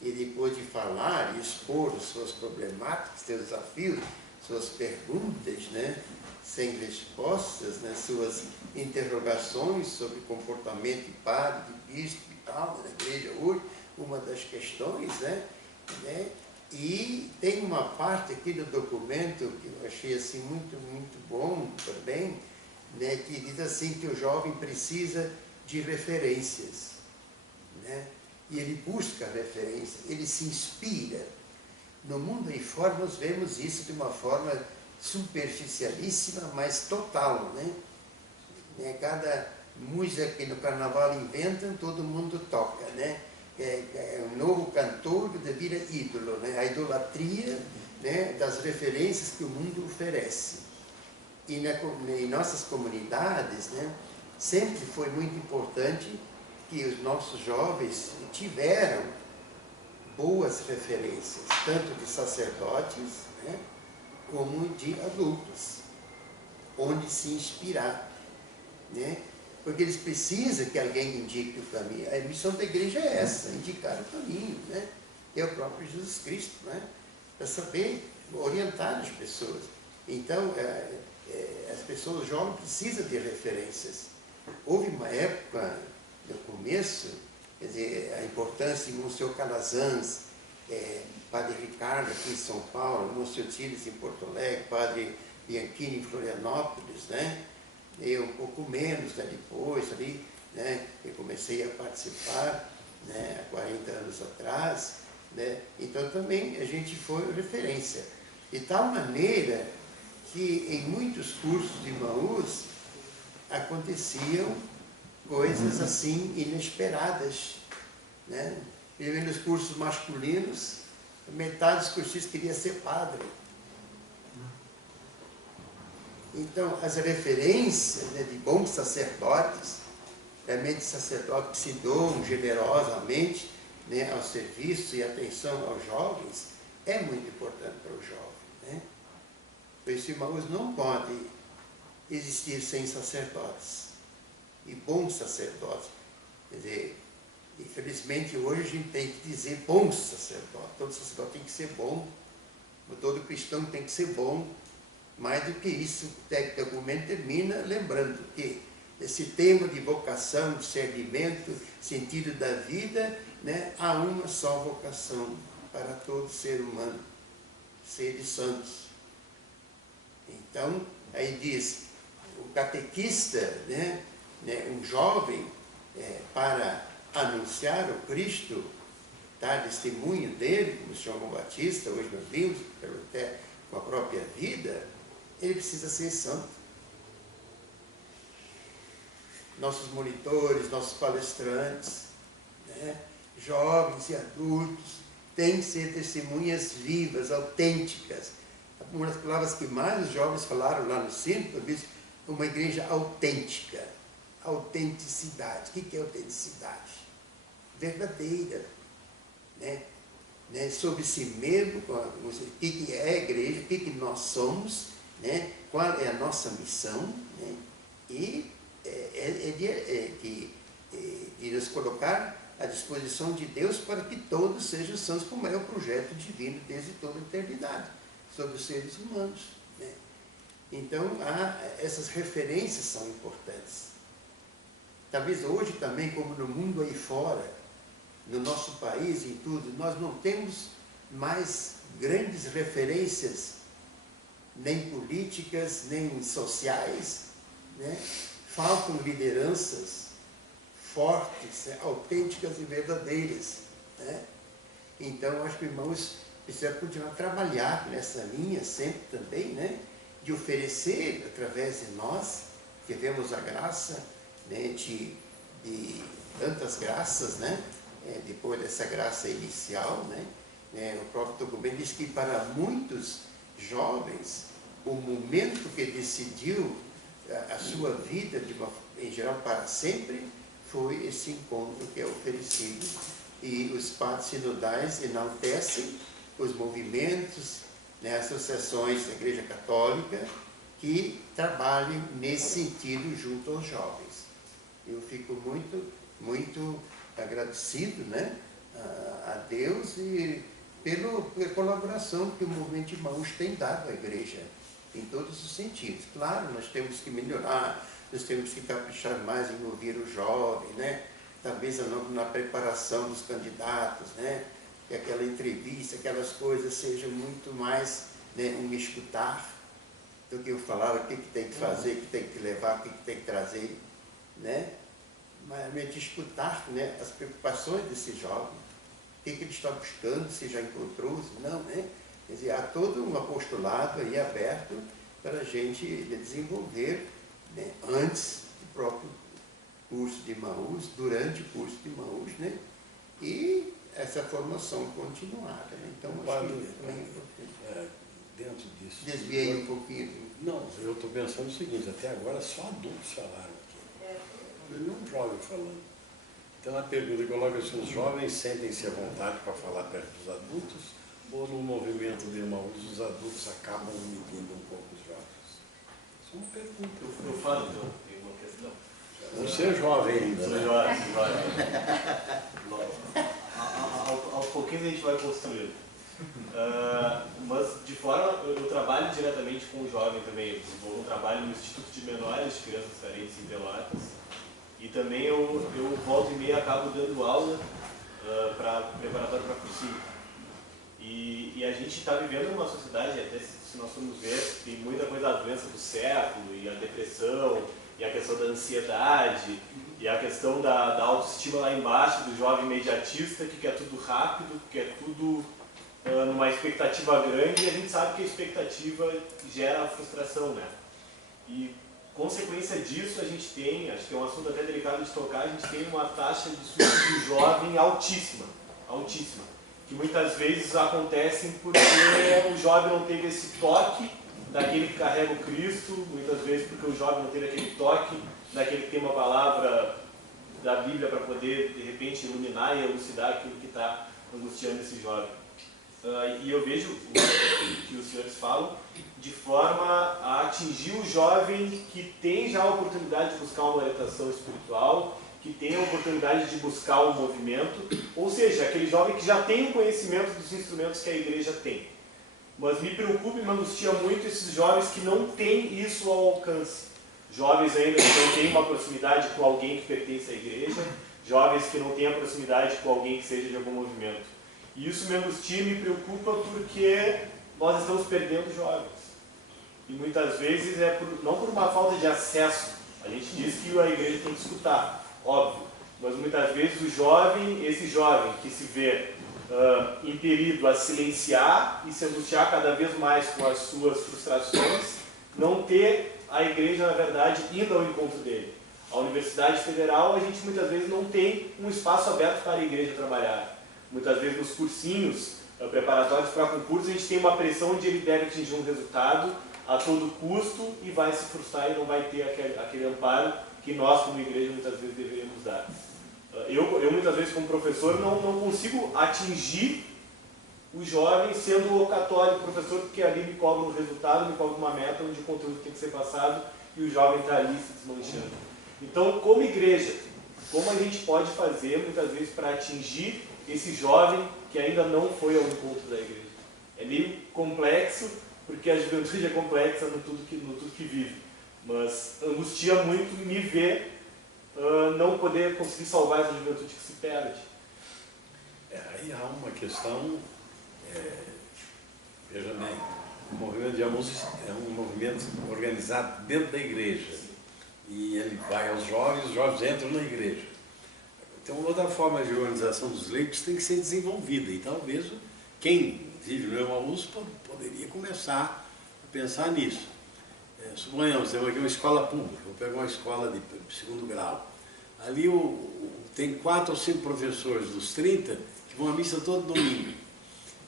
E depois de falar e expor suas problemáticas, seus desafios, suas perguntas, né? Sem respostas, né? Suas interrogações sobre comportamento de padre, de bispo e tal, na igreja hoje, uma das questões, né? E tem uma parte aqui do documento que eu achei assim muito bom também, né? Que diz assim que o jovem precisa de referências, né? E ele busca referência, ele se inspira. No mundo aí fora nós vemos isso de uma forma superficialíssima, mas total, né? Cada música que no carnaval inventam, todo mundo toca, né? É um novo cantor que vira ídolo, né? A idolatria, né, das referências que o mundo oferece. E em nossas comunidades, né, sempre foi muito importante que os nossos jovens tiveram boas referências, tanto de sacerdotes, né, como de adultos, onde se inspirar, né? Porque eles precisam que alguém indique o caminho. A missão da igreja é essa, indicar o caminho, né? Que é o próprio Jesus Cristo, né? Para saber orientar as pessoas. Então, as pessoas jovens precisam de referências. Houve uma época, no começo, quer dizer, a importância de Monsenhor Calazans, Padre Ricardo aqui em São Paulo, Monsenhor Tires em Porto Alegre, Padre Bianchini em Florianópolis, né? Eu um pouco menos, né, depois ali, né, eu comecei a participar, né, há 40 anos atrás, né, então também a gente foi referência. De tal maneira que em muitos cursos de Emaús aconteciam coisas assim inesperadas, né? E nos cursos masculinos, metade dos cursistas queria ser padre. Então, as referências, né, de bons sacerdotes, realmente sacerdotes que se doam generosamente, né, ao serviço e atenção aos jovens, é muito importante para o jovem, né? Por isso, irmãos, não pode existir sem sacerdotes, e bons sacerdotes. Quer dizer, infelizmente hoje a gente tem que dizer bons sacerdotes, todo sacerdote tem que ser bom, todo cristão tem que ser bom. Mais do que isso, o documento termina lembrando que esse tema de vocação, discernimento, sentido da vida, né, há uma só vocação para todo ser humano, seres santos. Então, aí diz, o catequista, né, um jovem, para anunciar o Cristo, dar testemunho dele, como João Batista, hoje nós vimos, até com a própria vida, ele precisa ser santo. Nossos monitores, nossos palestrantes, né, jovens e adultos, têm que ser testemunhas vivas, autênticas. Uma das palavras que mais os jovens falaram lá no centro, uma igreja autêntica. Autenticidade. O que é autenticidade? Verdadeira. Né? Sobre si mesmo, o que é a igreja, o que nós somos, né? Qual é a nossa missão, né? E de nos colocar à disposição de Deus para que todos sejam santos, como é o projeto divino desde toda a eternidade, sobre os seres humanos, né? Então, essas referências são importantes. Talvez hoje também, como no mundo aí fora, no nosso país e tudo, nós não temos mais grandes referências, nem políticas, nem sociais, né? Faltam lideranças fortes, né? Autênticas e verdadeiras, né? Então, acho que irmãos precisam continuar a trabalhar nessa linha sempre também, né? De oferecer, através de nós, que vemos a graça, né? de tantas graças, né? Depois dessa graça inicial, né? O próprio documento diz que para muitos jovens, o momento que decidiu a sua vida, em geral para sempre, foi esse encontro que é oferecido E os padres sinodais enaltecem os movimentos, né, associações da Igreja Católica que trabalhem nesse sentido junto aos jovens. Eu fico muito agradecido, né, a Deus e pela colaboração que o movimento de Emmaus tem dado à Igreja, em todos os sentidos. Claro, nós temos que melhorar, nós temos que caprichar mais em ouvir o jovem, né? Talvez na preparação dos candidatos, né? Que aquela entrevista, aquelas coisas sejam muito mais, né, um escutar do que eu falar o que tem que fazer, o que tem que levar, o que tem que trazer, né? Mas realmente escutar, né, as preocupações desse jovem, o que ele está buscando, se já encontrou, se não, né? Quer dizer, há todo um apostolado aí aberto para a gente desenvolver, né, antes do próprio curso de Emmaus, durante o curso de Emmaus, né? E essa formação continuada, né? Então, acho que também dentro disso. Desviei um pouquinho. Não, eu estou pensando o seguinte, até agora só adultos falaram aqui. Nenhum jovem falando. Então a pergunta coloca se os jovens sentem-se à vontade para falar perto dos adultos, ou no movimento de Emmaus os adultos acabam omitindo um pouco os jovens? Isso é uma pergunta. Eu falo, então, tem uma questão. Você é jovem ainda, né? Aos pouquinhos a gente vai construindo. Mas de forma, eu trabalho diretamente com o jovem também. Eu desenvolvo um trabalho no Instituto de Menores de Crianças Carentes em Pelotas. E também eu volta e meia acabo dando aula para preparatório para cursinho. E a gente está vivendo uma sociedade, até se nós formos ver, tem muita coisa da doença do século, e a depressão, e a questão da ansiedade, e a questão da autoestima lá embaixo, do jovem imediatista que quer tudo rápido, que quer tudo numa expectativa grande, e a gente sabe que a expectativa gera frustração, né? E consequência disso a gente tem, acho que é um assunto até delicado de tocar, a gente tem uma taxa de suicídio jovem altíssima, altíssima, que muitas vezes acontecem porque o jovem não teve esse toque daquele que carrega o Cristo, muitas vezes porque o jovem não teve aquele toque daquele que tem uma palavra da Bíblia para poder, de repente, iluminar e elucidar aquilo que está angustiando esse jovem. E eu vejo que os senhores falam de forma a atingir o jovem que tem já a oportunidade de buscar uma orientação espiritual, que tem a oportunidade de buscar um movimento, ou seja, aquele jovem que já tem o conhecimento dos instrumentos que a igreja tem. Mas me preocupa e me angustia muito esses jovens que não têm isso ao alcance. Jovens ainda que não têm uma proximidade com alguém que pertence à igreja, jovens que não têm a proximidade com alguém que seja de algum movimento. E isso me angustia e me preocupa porque nós estamos perdendo jovens. E muitas vezes não por uma falta de acesso. A gente diz que a igreja tem que escutar, óbvio. Mas muitas vezes esse jovem que se vê impelido a silenciar e se angustiar cada vez mais com as suas frustrações, não ter a igreja, na verdade, indo ao encontro dele. A Universidade Federal, a gente muitas vezes não tem um espaço aberto para a igreja trabalhar. Muitas vezes nos cursinhos preparatórios para concursos, a gente tem uma pressão onde ele deve atingir um resultado a todo custo e vai se frustrar e não vai ter aquele amparo que nós, como igreja, muitas vezes deveríamos dar. Eu muitas vezes, como professor, não consigo atingir o jovem sendo o católico professor, porque ali me cobra um resultado, me cobra uma meta onde o conteúdo tem que ser passado e o jovem está ali se desmanchando. Então, como igreja, como a gente pode fazer, muitas vezes, para atingir esse jovem que ainda não foi ao encontro da igreja? É meio complexo, porque a juventude é complexa no tudo que vive. Mas angustia muito me ver não poder conseguir salvar essa juventude que se perde. Aí há uma questão, veja bem, o movimento de Emmaus é um movimento organizado dentro da igreja. E ele vai aos jovens, os jovens entram na igreja. Então, outra forma de organização dos leigos tem que ser desenvolvida. E talvez quem vive no Emmaus poderia começar a pensar nisso. Suponhamos, temos aqui uma escola pública, vou pegar uma escola de segundo grau. Ali tem 4 ou 5 professores dos 30 que vão à missa todo domingo.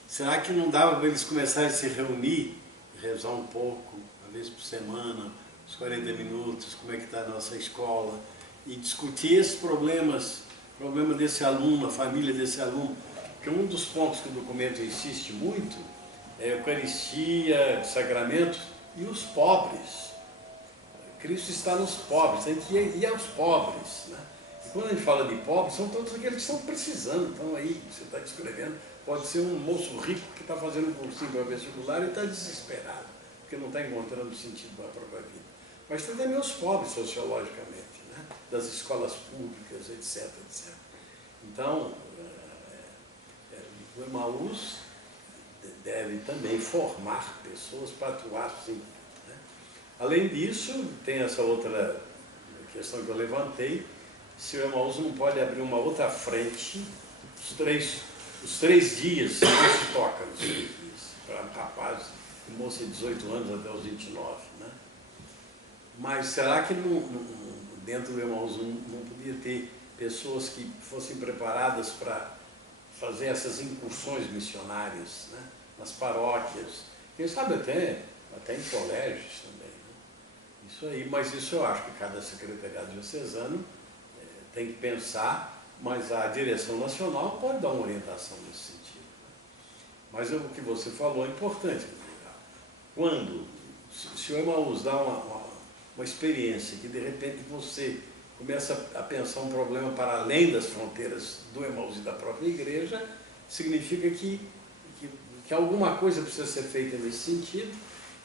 Será que não dava para eles começarem a se reunir, rezar um pouco, uma vez por semana, uns 40 minutos, como é que está a nossa escola, e discutir esses problemas o problema desse aluno, a família desse aluno, porque um dos pontos que o documento insiste muito é a Eucaristia, sacramentos e os pobres. Cristo está nos pobres, tem que ir aos pobres, né? E quando a gente fala de pobres, são todos aqueles que estão precisando, estão aí, você está descrevendo, pode ser um moço rico que está fazendo um cursinho para vestibular e está desesperado, porque não está encontrando sentido para a própria vida. Mas tem também os pobres sociologicamente, né? Das escolas públicas, etc, etc. Então, o Emaús deve também formar pessoas para atuar assim. Né? Além disso, tem essa outra questão que eu levantei, se o Emaús não pode abrir uma outra frente, os três dias que se toca nos 3 dias, para rapazes e moça de 18 anos até os 29. Né? Mas será que dentro do Emaús não podia ter pessoas que fossem preparadas para fazer essas incursões missionárias, né? Nas paróquias, quem sabe até em colégios também. Né? Isso aí, mas isso eu acho que cada secretariado diocesano tem que pensar, mas a direção nacional pode dar uma orientação nesse sentido. Né? Mas o que você falou é importante. Quando, se o Emaús dá uma experiência que de repente você começa a pensar um problema para além das fronteiras do Emaús e da própria igreja, significa que alguma coisa precisa ser feita nesse sentido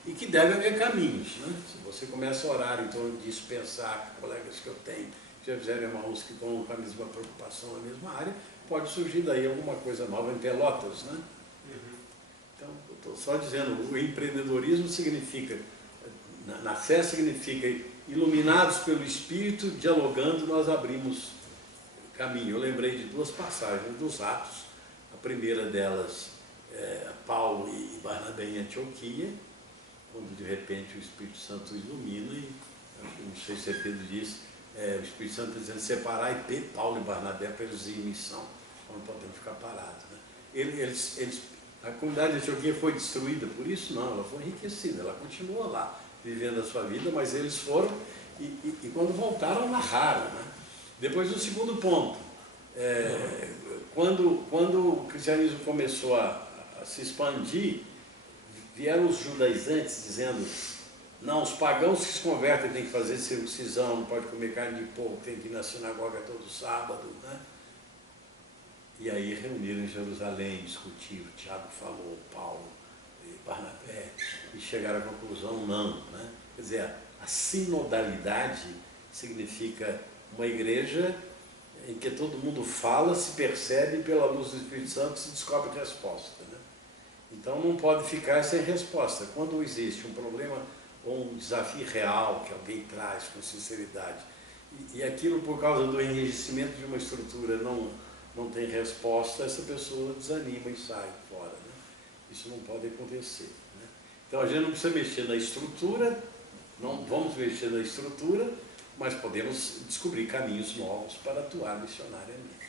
e que deve haver caminhos. Né? Se você começa a orar em torno disso, pensar que colegas que eu tenho que já fizeram Emaús que estão com a mesma preocupação na mesma área, pode surgir daí alguma coisa nova em Pelotas. Né? Então, eu estou só dizendo, o empreendedorismo significa, na fé significa, iluminados pelo Espírito, dialogando, nós abrimos caminho. Eu lembrei de 2 passagens dos Atos, a primeira delas Paulo e Barnabé em Antioquia, quando de repente o Espírito Santo ilumina e, não sei se Pedro diz, o Espírito Santo está dizendo, separai Paulo e Barnabé para eles irem em missão, nós não podemos ficar parados. Né? A comunidade de Antioquia foi destruída por isso? Não, ela foi enriquecida, ela continua lá, vivendo a sua vida, mas eles foram e quando voltaram, narraram. Né? Depois, o segundo ponto, quando o cristianismo começou a se expandir, vieram os judaizantes dizendo, não, os pagãos que se convertem têm que fazer circuncisão, não pode comer carne de porco, tem que ir na sinagoga todo sábado. Né? E aí reuniram em Jerusalém, discutiram, Tiago falou, Paulo e Barnabé, e chegaram à conclusão, não. Né? Quer dizer, a sinodalidade significa uma igreja em que todo mundo fala, se percebe, pela luz do Espírito Santo se descobre a resposta. Né? Então não pode ficar sem resposta. Quando existe um problema ou um desafio real que alguém traz com sinceridade, e aquilo por causa do enrijecimento de uma estrutura não tem resposta, essa pessoa desanima e sai fora. Né? Isso não pode acontecer. Né? Então a gente não precisa mexer na estrutura, não vamos mexer na estrutura, mas podemos descobrir caminhos novos para atuar missionariamente.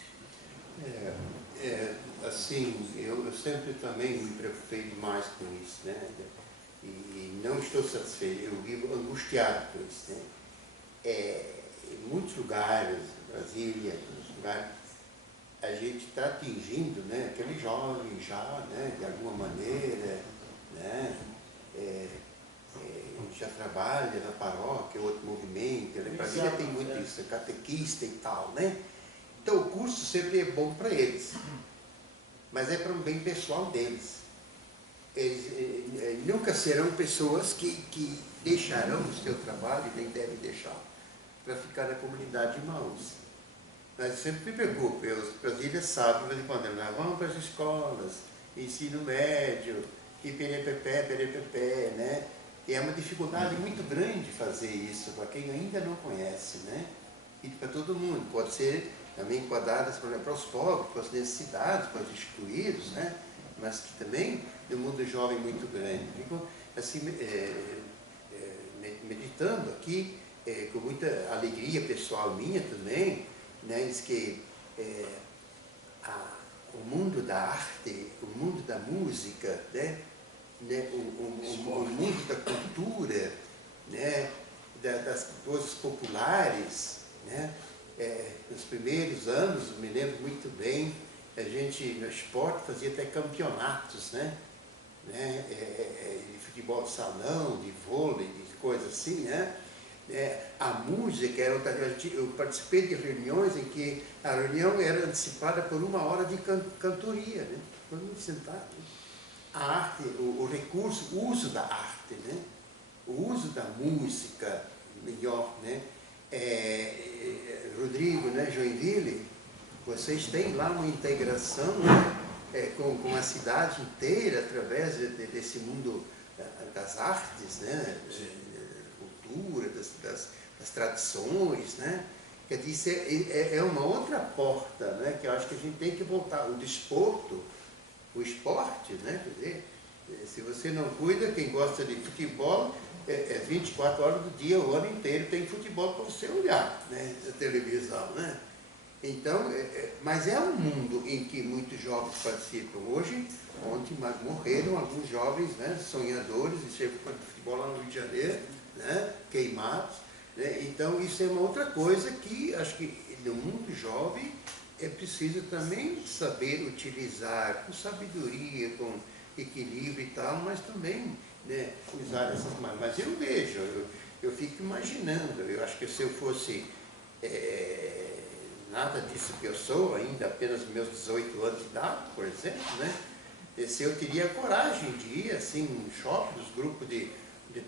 Assim, eu sempre também me preocupei demais com isso, né? E não estou satisfeito, eu vivo angustiado com isso. Né? Em muitos lugares, Brasília, em muitos lugares, a gente está atingindo, né, aquele jovem já, né, de alguma maneira, né, já trabalha na paróquia, outro movimento, né, Brasília tem muito isso, catequista e tal, né? Então o curso sempre é bom para eles, mas é para um bem pessoal deles. Eles nunca serão pessoas que deixarão o seu trabalho e nem devem deixar para ficar na comunidade de Emaús. Mas eu sempre me preocupo, Brasília sabe, de vez em quando, nós vamos para as escolas, ensino médio, e perepepé, né? E é uma dificuldade muito grande fazer isso para quem ainda não conhece, né? E para todo mundo, pode ser também enquadradas para os pobres, para as necessidades, para os excluídos, né? Mas que também é um mundo jovem muito grande. Fico assim, meditando aqui, com muita alegria pessoal minha também, né? Diz que o mundo da arte, o mundo da música, né? O mundo da cultura, né? Das coisas populares, né? nos primeiros anos, me lembro muito bem, a gente no esporte fazia até campeonatos, né? De futebol de salão, de vôlei, de coisa assim, né? A música era outra. Eu participei de reuniões em que a reunião era antecipada por 1 hora de cantoria, né? Todo mundo sentado. Né? A arte, o recurso, o uso da arte, né? O uso da música melhor, né? Rodrigo, né, Joinville, vocês têm lá uma integração, né, com a cidade inteira através desse mundo das artes, né, da cultura, das tradições, né? Quer dizer, é uma outra porta, né, que eu acho que a gente tem que voltar. O desporto, o esporte, né, quer dizer, se você não cuida, quem gosta de futebol, 24 horas do dia, o ano inteiro tem futebol para você olhar, né, na televisão, né? Então, mas é um mundo em que muitos jovens participam. Hoje, ontem morreram alguns jovens, né, sonhadores, e chegam para o futebol lá no Rio de Janeiro, né, queimados. Né? Então, isso é uma outra coisa que acho que no mundo jovem é preciso também saber utilizar com sabedoria, com equilíbrio e tal, mas também, né, usar essas marcas. Mas eu vejo, eu fico imaginando, eu acho que se eu fosse nada disso que eu sou, ainda apenas meus 18 anos de idade, por exemplo, né, se eu teria coragem de ir assim em shopping, os grupos de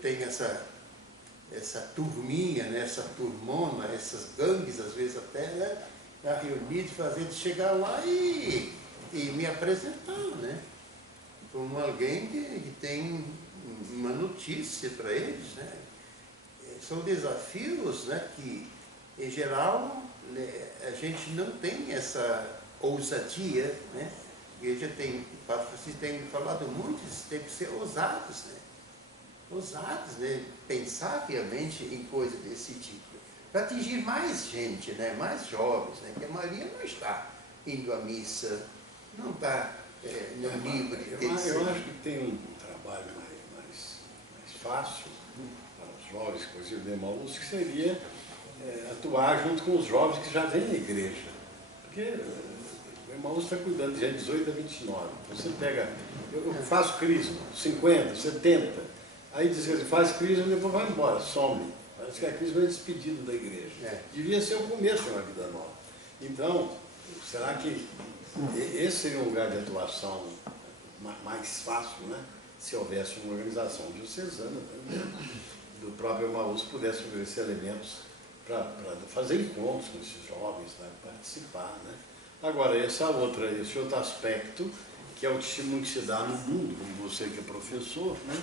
tem essa turminha, né, essa turmona, essas gangues, às vezes até, né, reunidos, de chegar lá e me apresentar, né, como alguém que tem uma notícia para eles, né. São desafios, né, que, em geral, né, a gente não tem essa ousadia, né. A igreja tem, o Padre Francisco tem falado muito, tem que ser ousados, né. Ousados, né, pensar realmente em coisas desse tipo, para atingir mais gente, né, mais jovens, né, que a maioria não está indo à missa, não está no livro de texto. Eu acho que tem um trabalho mais fácil para os jovens, inclusive de Emaús, que seria atuar junto com os jovens que já vêm na igreja. Porque o Emaús está cuidando de gente de 18 a 29. Você pega, eu faço crisma, 50, 70, aí diz que faz crisma e depois vai embora, some. Parece que a crisma é despedido da igreja. Devia ser o começo de uma vida nova. Então, será que esse seria um lugar de atuação mais fácil, né? Se houvesse uma organização diocesana do próprio Emaús pudesse oferecer elementos para fazer encontros com esses jovens, né? Participar, né? Agora, esse outro aspecto, que é o testemunho que se dá no mundo, como você que é professor, né?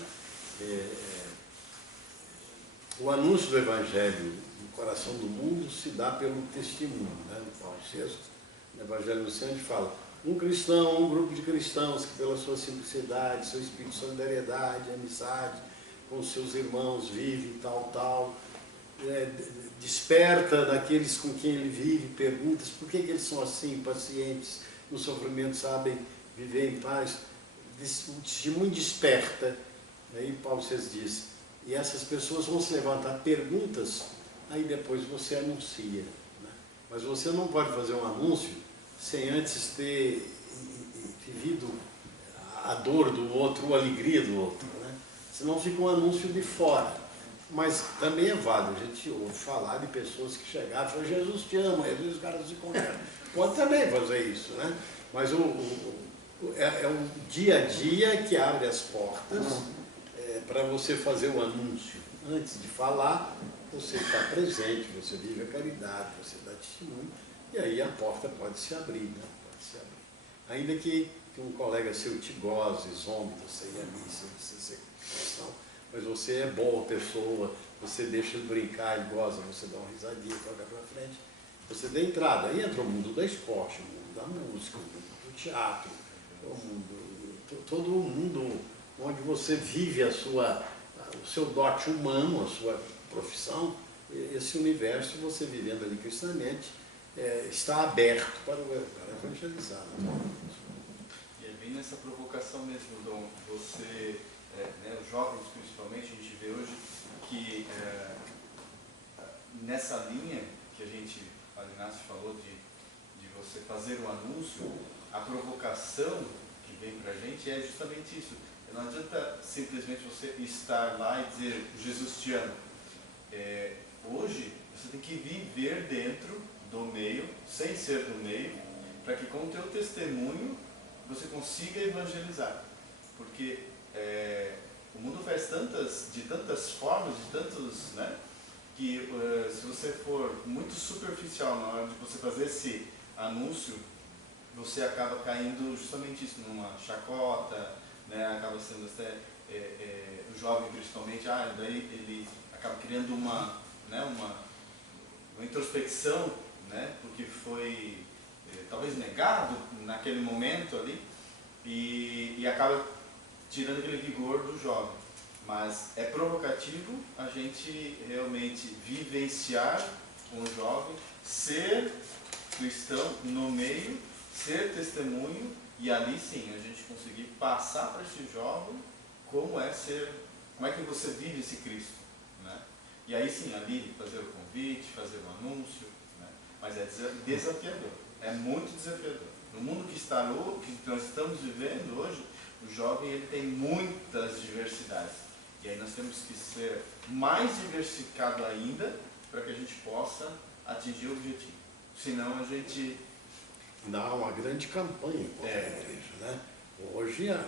O anúncio do Evangelho no coração do mundo se dá pelo testemunho, né? No Paulo VI, no Evangelho do Centro, fala: um cristão, um grupo de cristãos que pela sua simplicidade, seu espírito de solidariedade, amizade com seus irmãos, vive tal, desperta daqueles com quem ele vive perguntas por que eles são assim, pacientes, no sofrimento sabem viver em paz. O testemunho desperta, aí Paulo VI diz, e essas pessoas vão se levantar perguntas, aí depois você anuncia, né? Mas você não pode fazer um anúncio sem antes ter vivido a dor do outro, a alegria do outro, né? Senão fica um anúncio de fora. Mas também é válido, a gente ouve falar de pessoas que chegaram e falaram: Jesus te ama, e às vezes os caras se convertem. Pode também fazer isso, né? Mas é o dia a dia que abre as portas para você fazer o anúncio. Antes de falar, você está presente, você vive a caridade, você dá testemunho, e aí a porta pode se abrir, né? Pode se abrir. Ainda que um colega seu te goze, zombe, você ia à missa, você ser cristão, mas você é boa pessoa, você deixa ele brincar, ele goza, você dá uma risadinha, toca para frente, você dá entrada. Aí entra o mundo da esporte, o mundo da música, o mundo do teatro, todo o mundo onde você vive o seu dote humano, a sua profissão, esse universo, você vivendo ali cristamente, está aberto para evangelizar. E é bem nessa provocação mesmo, Dom, você, os jovens principalmente, a gente vê hoje que nessa linha que a gente Padre Inácio falou de você fazer o anúncio, a provocação que vem para a gente é justamente isso. Não adianta simplesmente você estar lá e dizer, Jesus te ama. Hoje, você tem que viver dentro do meio, sem ser do meio, para que com o teu testemunho você consiga evangelizar. Porque o mundo faz de tantas formas, de tantos, né, que se você for muito superficial na hora de você fazer esse anúncio, você acaba caindo justamente isso, numa chacota, né, acaba sendo até, o jovem principalmente, daí ele acaba criando uma introspecção, né, porque foi talvez negado naquele momento ali, e acaba tirando aquele vigor do jovem. Mas é provocativo a gente realmente vivenciar com o jovem, ser cristão no meio, ser testemunho, e ali sim a gente conseguir passar para esse jovem como é que você vive esse Cristo, né? E aí sim, ali fazer o convite, fazer o anúncio, né? Mas é desafiador, é muito desafiador. No mundo que nós estamos vivendo hoje, o jovem ele tem muitas diversidades. E aí nós temos que ser mais diversificado ainda para que a gente possa atingir o objetivo. Senão a gente... Não, há uma grande campanha contra a igreja, né? Hoje, eu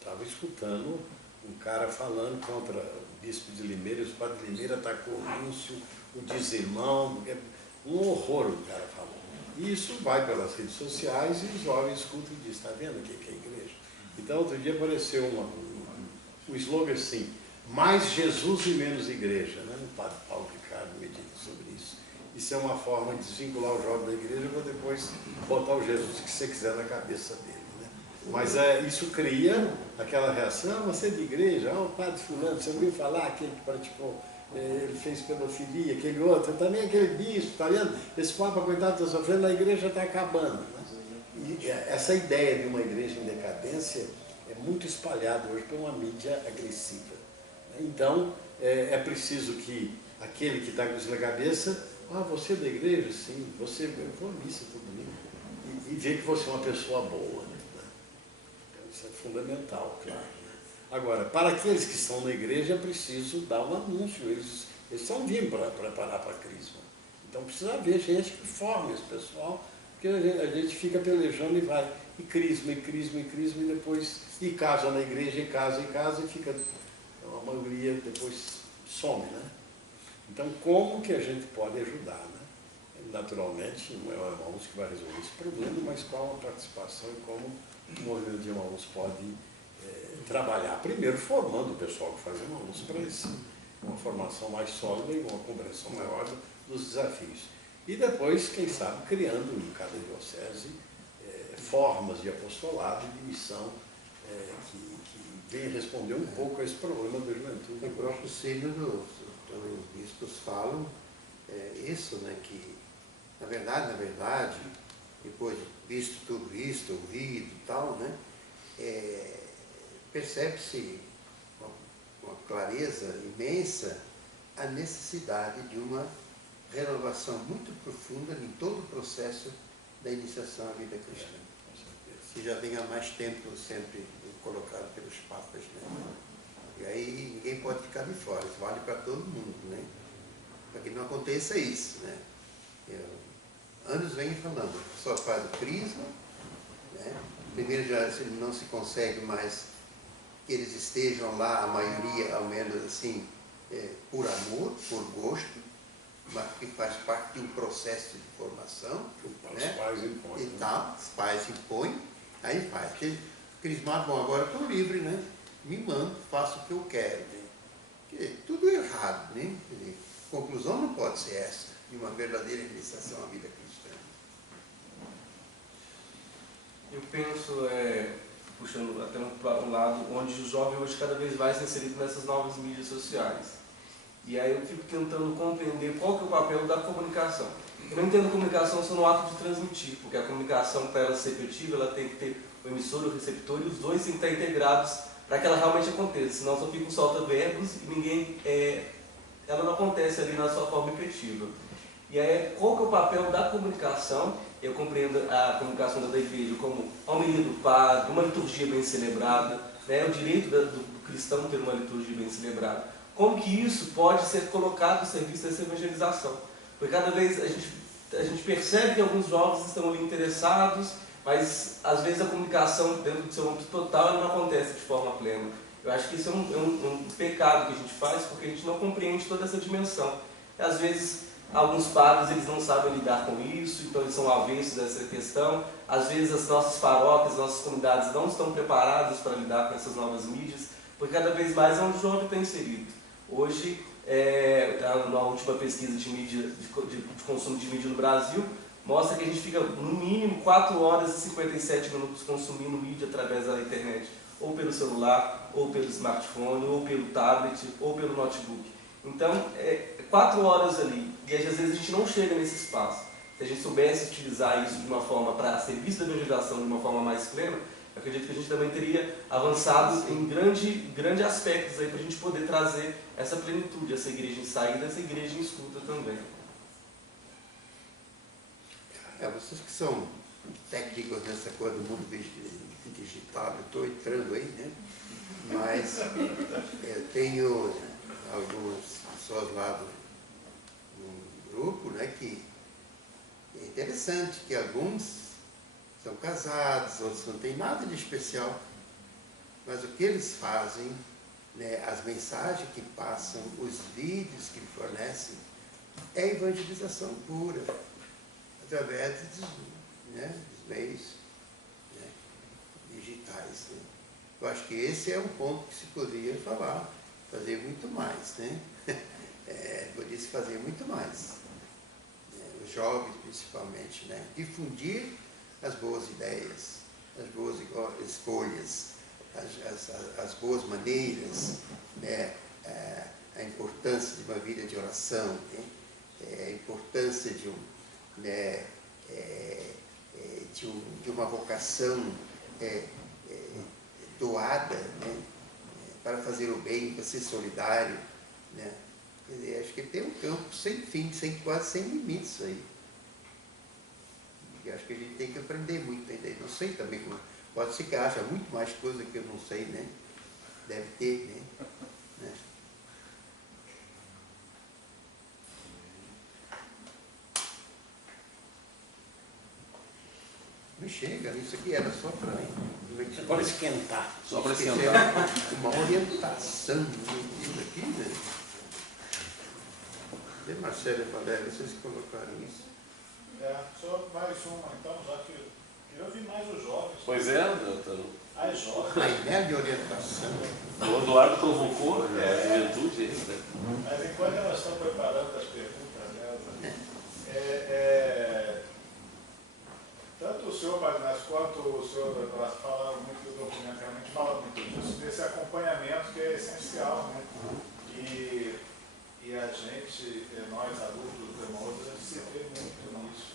estava escutando um cara falando contra o bispo de Limeira, o padre de Limeira atacou o anúncio, o dizimão, um horror o cara falou. E isso vai pelas redes sociais e os jovens escutam e dizem, está vendo o que é a igreja? Então, outro dia apareceu um slogan assim, mais Jesus e menos igreja, né? O padre Paulo Ricardo medita sobre isso. Isso é uma forma de desvincular o jovem da igreja para depois botar o Jesus que você quiser na cabeça dele, né? Mas isso cria aquela reação, você é de igreja, o padre fulano, você ouviu falar, aquele que praticou, ele fez pedofilia, aquele outro, também aquele bispo, tá vendo? Esse papa, coitado, está sofrendo, a igreja está acabando, né? E essa ideia de uma igreja em decadência é muito espalhada hoje por uma mídia agressiva. Então, é preciso que aquele que está com isso na cabeça, você é da igreja? Sim. Você vou à missa todo domingo. E ver que você é uma pessoa boa. Né? Então, isso é fundamental, claro. Né? Agora, para aqueles que estão na igreja, é preciso dar um anúncio. Eles estão vindo para preparar para a crisma. Então, precisa haver gente que forme esse pessoal, porque a gente fica pelejando e vai. E crisma, e depois, e casa na igreja, e casa, e fica, a maioria depois some, né? Então, como que a gente pode ajudar, né? Naturalmente, não é o Irmãos que vai resolver esse problema, mas qual a participação e como o movimento de Irmãos pode trabalhar, primeiro formando o pessoal que faz Irmãos para isso, uma formação mais sólida e uma compreensão maior dos desafios. E depois, quem sabe, criando em cada diocese formas de apostolado e de missão que venham responder um pouco a esse problema da juventude. O próprio sínodo, também os bispos falam isso, né, que, na verdade, depois visto tudo isso, ouvido e tal, né, percebe-se com uma clareza imensa a necessidade de uma renovação muito profunda em todo o processo da iniciação à vida cristã, que já vem há mais tempo sempre colocado pelos papas, né? E aí ninguém pode ficar de fora, isso vale para todo mundo, né? Para que não aconteça isso, né? Anos venho falando, só faz o crisma, né? Primeiro já não se consegue mais que eles estejam lá, a maioria ao menos assim, por amor, por gosto, mas que faz parte de um processo de formação, né? Os pais impõem. E tal, os pais impõem, aí faz. Crismado, bom, agora eu estou livre, né? Me mando, faço o que eu quero. Né? Tudo errado, né? A conclusão não pode ser essa, de uma verdadeira iniciação à vida cristã. Eu penso, puxando até um lado, onde o jovem hoje cada vez mais é inserido nessas novas mídias sociais. E aí eu fico tentando compreender qual que é o papel da comunicação. Eu não entendo a comunicação só no ato de transmitir, porque a comunicação, para ela ser efetiva, ela tem que ter o emissor e o receptor, e os dois têm que estar integrados para que ela realmente aconteça, senão só ficam solta verbos e ela não acontece ali na sua forma efetiva. E aí, qual que é o papel da comunicação? Eu compreendo a comunicação da igreja como a homilia do padre, uma liturgia bem celebrada, né? O direito do cristão ter uma liturgia bem celebrada. Como que isso pode ser colocado no serviço dessa evangelização? Porque cada vez a gente percebe que alguns jovens estão ali interessados, mas às vezes a comunicação dentro do seu âmbito total não acontece de forma plena. Eu acho que isso é um pecado que a gente faz, porque a gente não compreende toda essa dimensão. E, às vezes, alguns padres eles não sabem lidar com isso, então eles são avessos dessa questão. Às vezes as nossas paróquias, as nossas comunidades não estão preparadas para lidar com essas novas mídias, porque cada vez mais é onde o jovem está inserido. Hoje, na última pesquisa de mídia, de consumo de mídia no Brasil, mostra que a gente fica no mínimo 4 horas e 57 minutos consumindo mídia através da internet, ou pelo celular, ou pelo smartphone, ou pelo tablet, ou pelo notebook. Então, 4 horas ali, e às vezes a gente não chega nesse espaço. Se a gente soubesse utilizar isso de uma forma para serviço da evangelização de uma forma mais plena, eu acredito que a gente também teria avançado em grandes aspectos aí para a gente poder trazer essa plenitude, essa igreja em saída, essa igreja em escuta também. Vocês que são técnicos nessa coisa do mundo digital, eu estou entrando aí, né? Mas eu tenho algumas pessoas lá no grupo, né, que é interessante que alguns são casados, outros não têm nada de especial, mas o que eles fazem, né, as mensagens que passam, os vídeos que fornecem, é evangelização pura, através dos meios, né, digitais. Né? Eu acho que esse é um ponto que se poderia falar, fazer muito mais, né? Poderia se fazer muito mais. Os jovens, principalmente, né? Difundir as boas ideias, as boas escolhas, as boas maneiras, né? A importância de uma vida de oração, né? A importância de uma vocação doada, né? Para fazer o bem, para ser solidário, né? Quer dizer, acho que tem um campo sem fim, quase sem limites aí. E acho que a gente tem que aprender muito ainda. Não sei também como. Pode ser que haja muito mais coisa que eu não sei, né? Deve ter, né? Não chega, isso aqui era só para Para esquentar. Só para esquentar. Uma orientação isso aqui, né? E Marcelo e Valéria, vocês colocaram isso? Só mais uma, então, já que eu ouvir mais os jovens. Pois é, doutor. As jovens. A ideia de orientação. O Eduardo provocou a juventude, né? Mas enquanto elas estão preparando as perguntas delas, tanto o senhor Pagnas quanto o senhor Douglas falaram muito do documento, realmente fala muito disso, desse acompanhamento que é essencial, né? E a gente, nós adultos, irmãos, a gente se vê muito nisso.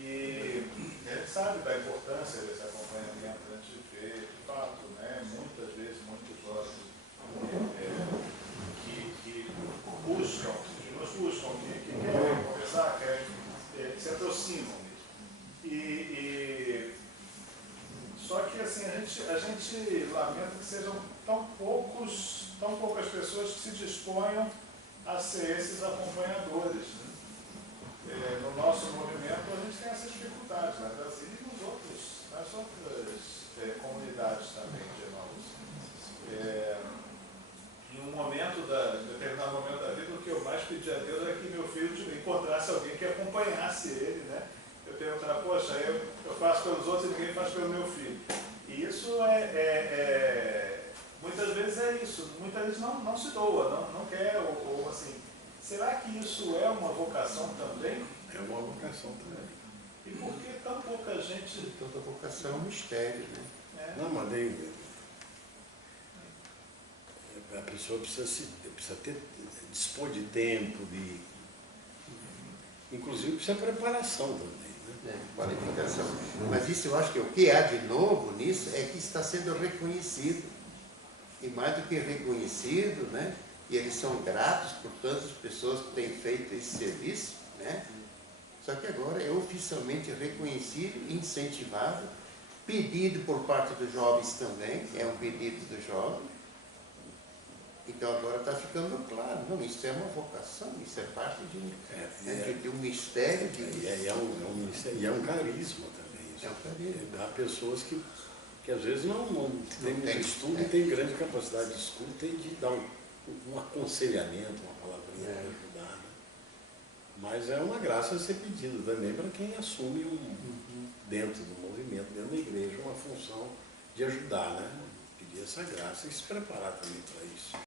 E a gente sabe da importância desse acompanhamento, a gente vê, de fato, né, muitas vezes, muitos jovens que buscam, que querem conversar, que se aproximam mesmo. Só que assim, a gente lamenta que sejam tão poucas pessoas que se disponham a ser esses acompanhadores. Né? No nosso movimento a gente tem essas dificuldades, na Brasília e nas outras comunidades também de irmãos. Em determinado momento da vida, o que eu mais pedi a Deus é que meu filho encontrasse alguém que acompanhasse ele, né? Eu perguntava, poxa, eu faço pelos outros e ninguém faz pelo meu filho. E isso muitas vezes é isso, muitas vezes não se doa, não quer, ou assim. Será que isso é uma vocação também? É uma vocação também. E por que tão pouca gente... Toda vocação é um mistério, né? Não, mas daí a pessoa precisa dispor de tempo, inclusive precisa preparação também. Qualificação. Mas isso eu acho que o que há de novo nisso é que está sendo reconhecido. E mais do que reconhecido, né? E eles são gratos por todas as pessoas que têm feito esse serviço, né? Só que agora é oficialmente reconhecido, incentivado, pedido por parte dos jovens também, é um pedido do jovem. Então agora está ficando claro, não, isso é uma vocação, isso é parte de um mistério. É um carisma também. Isso. É um carisma. Há pessoas que às vezes não têm muito estudo e têm grande capacidade de escuta e de dar um aconselhamento, uma palavrinha para ajudar. Né? Mas é uma graça a ser pedida também para quem assume dentro do movimento, dentro da igreja, uma função de ajudar, né? Pedir essa graça e se preparar também para isso.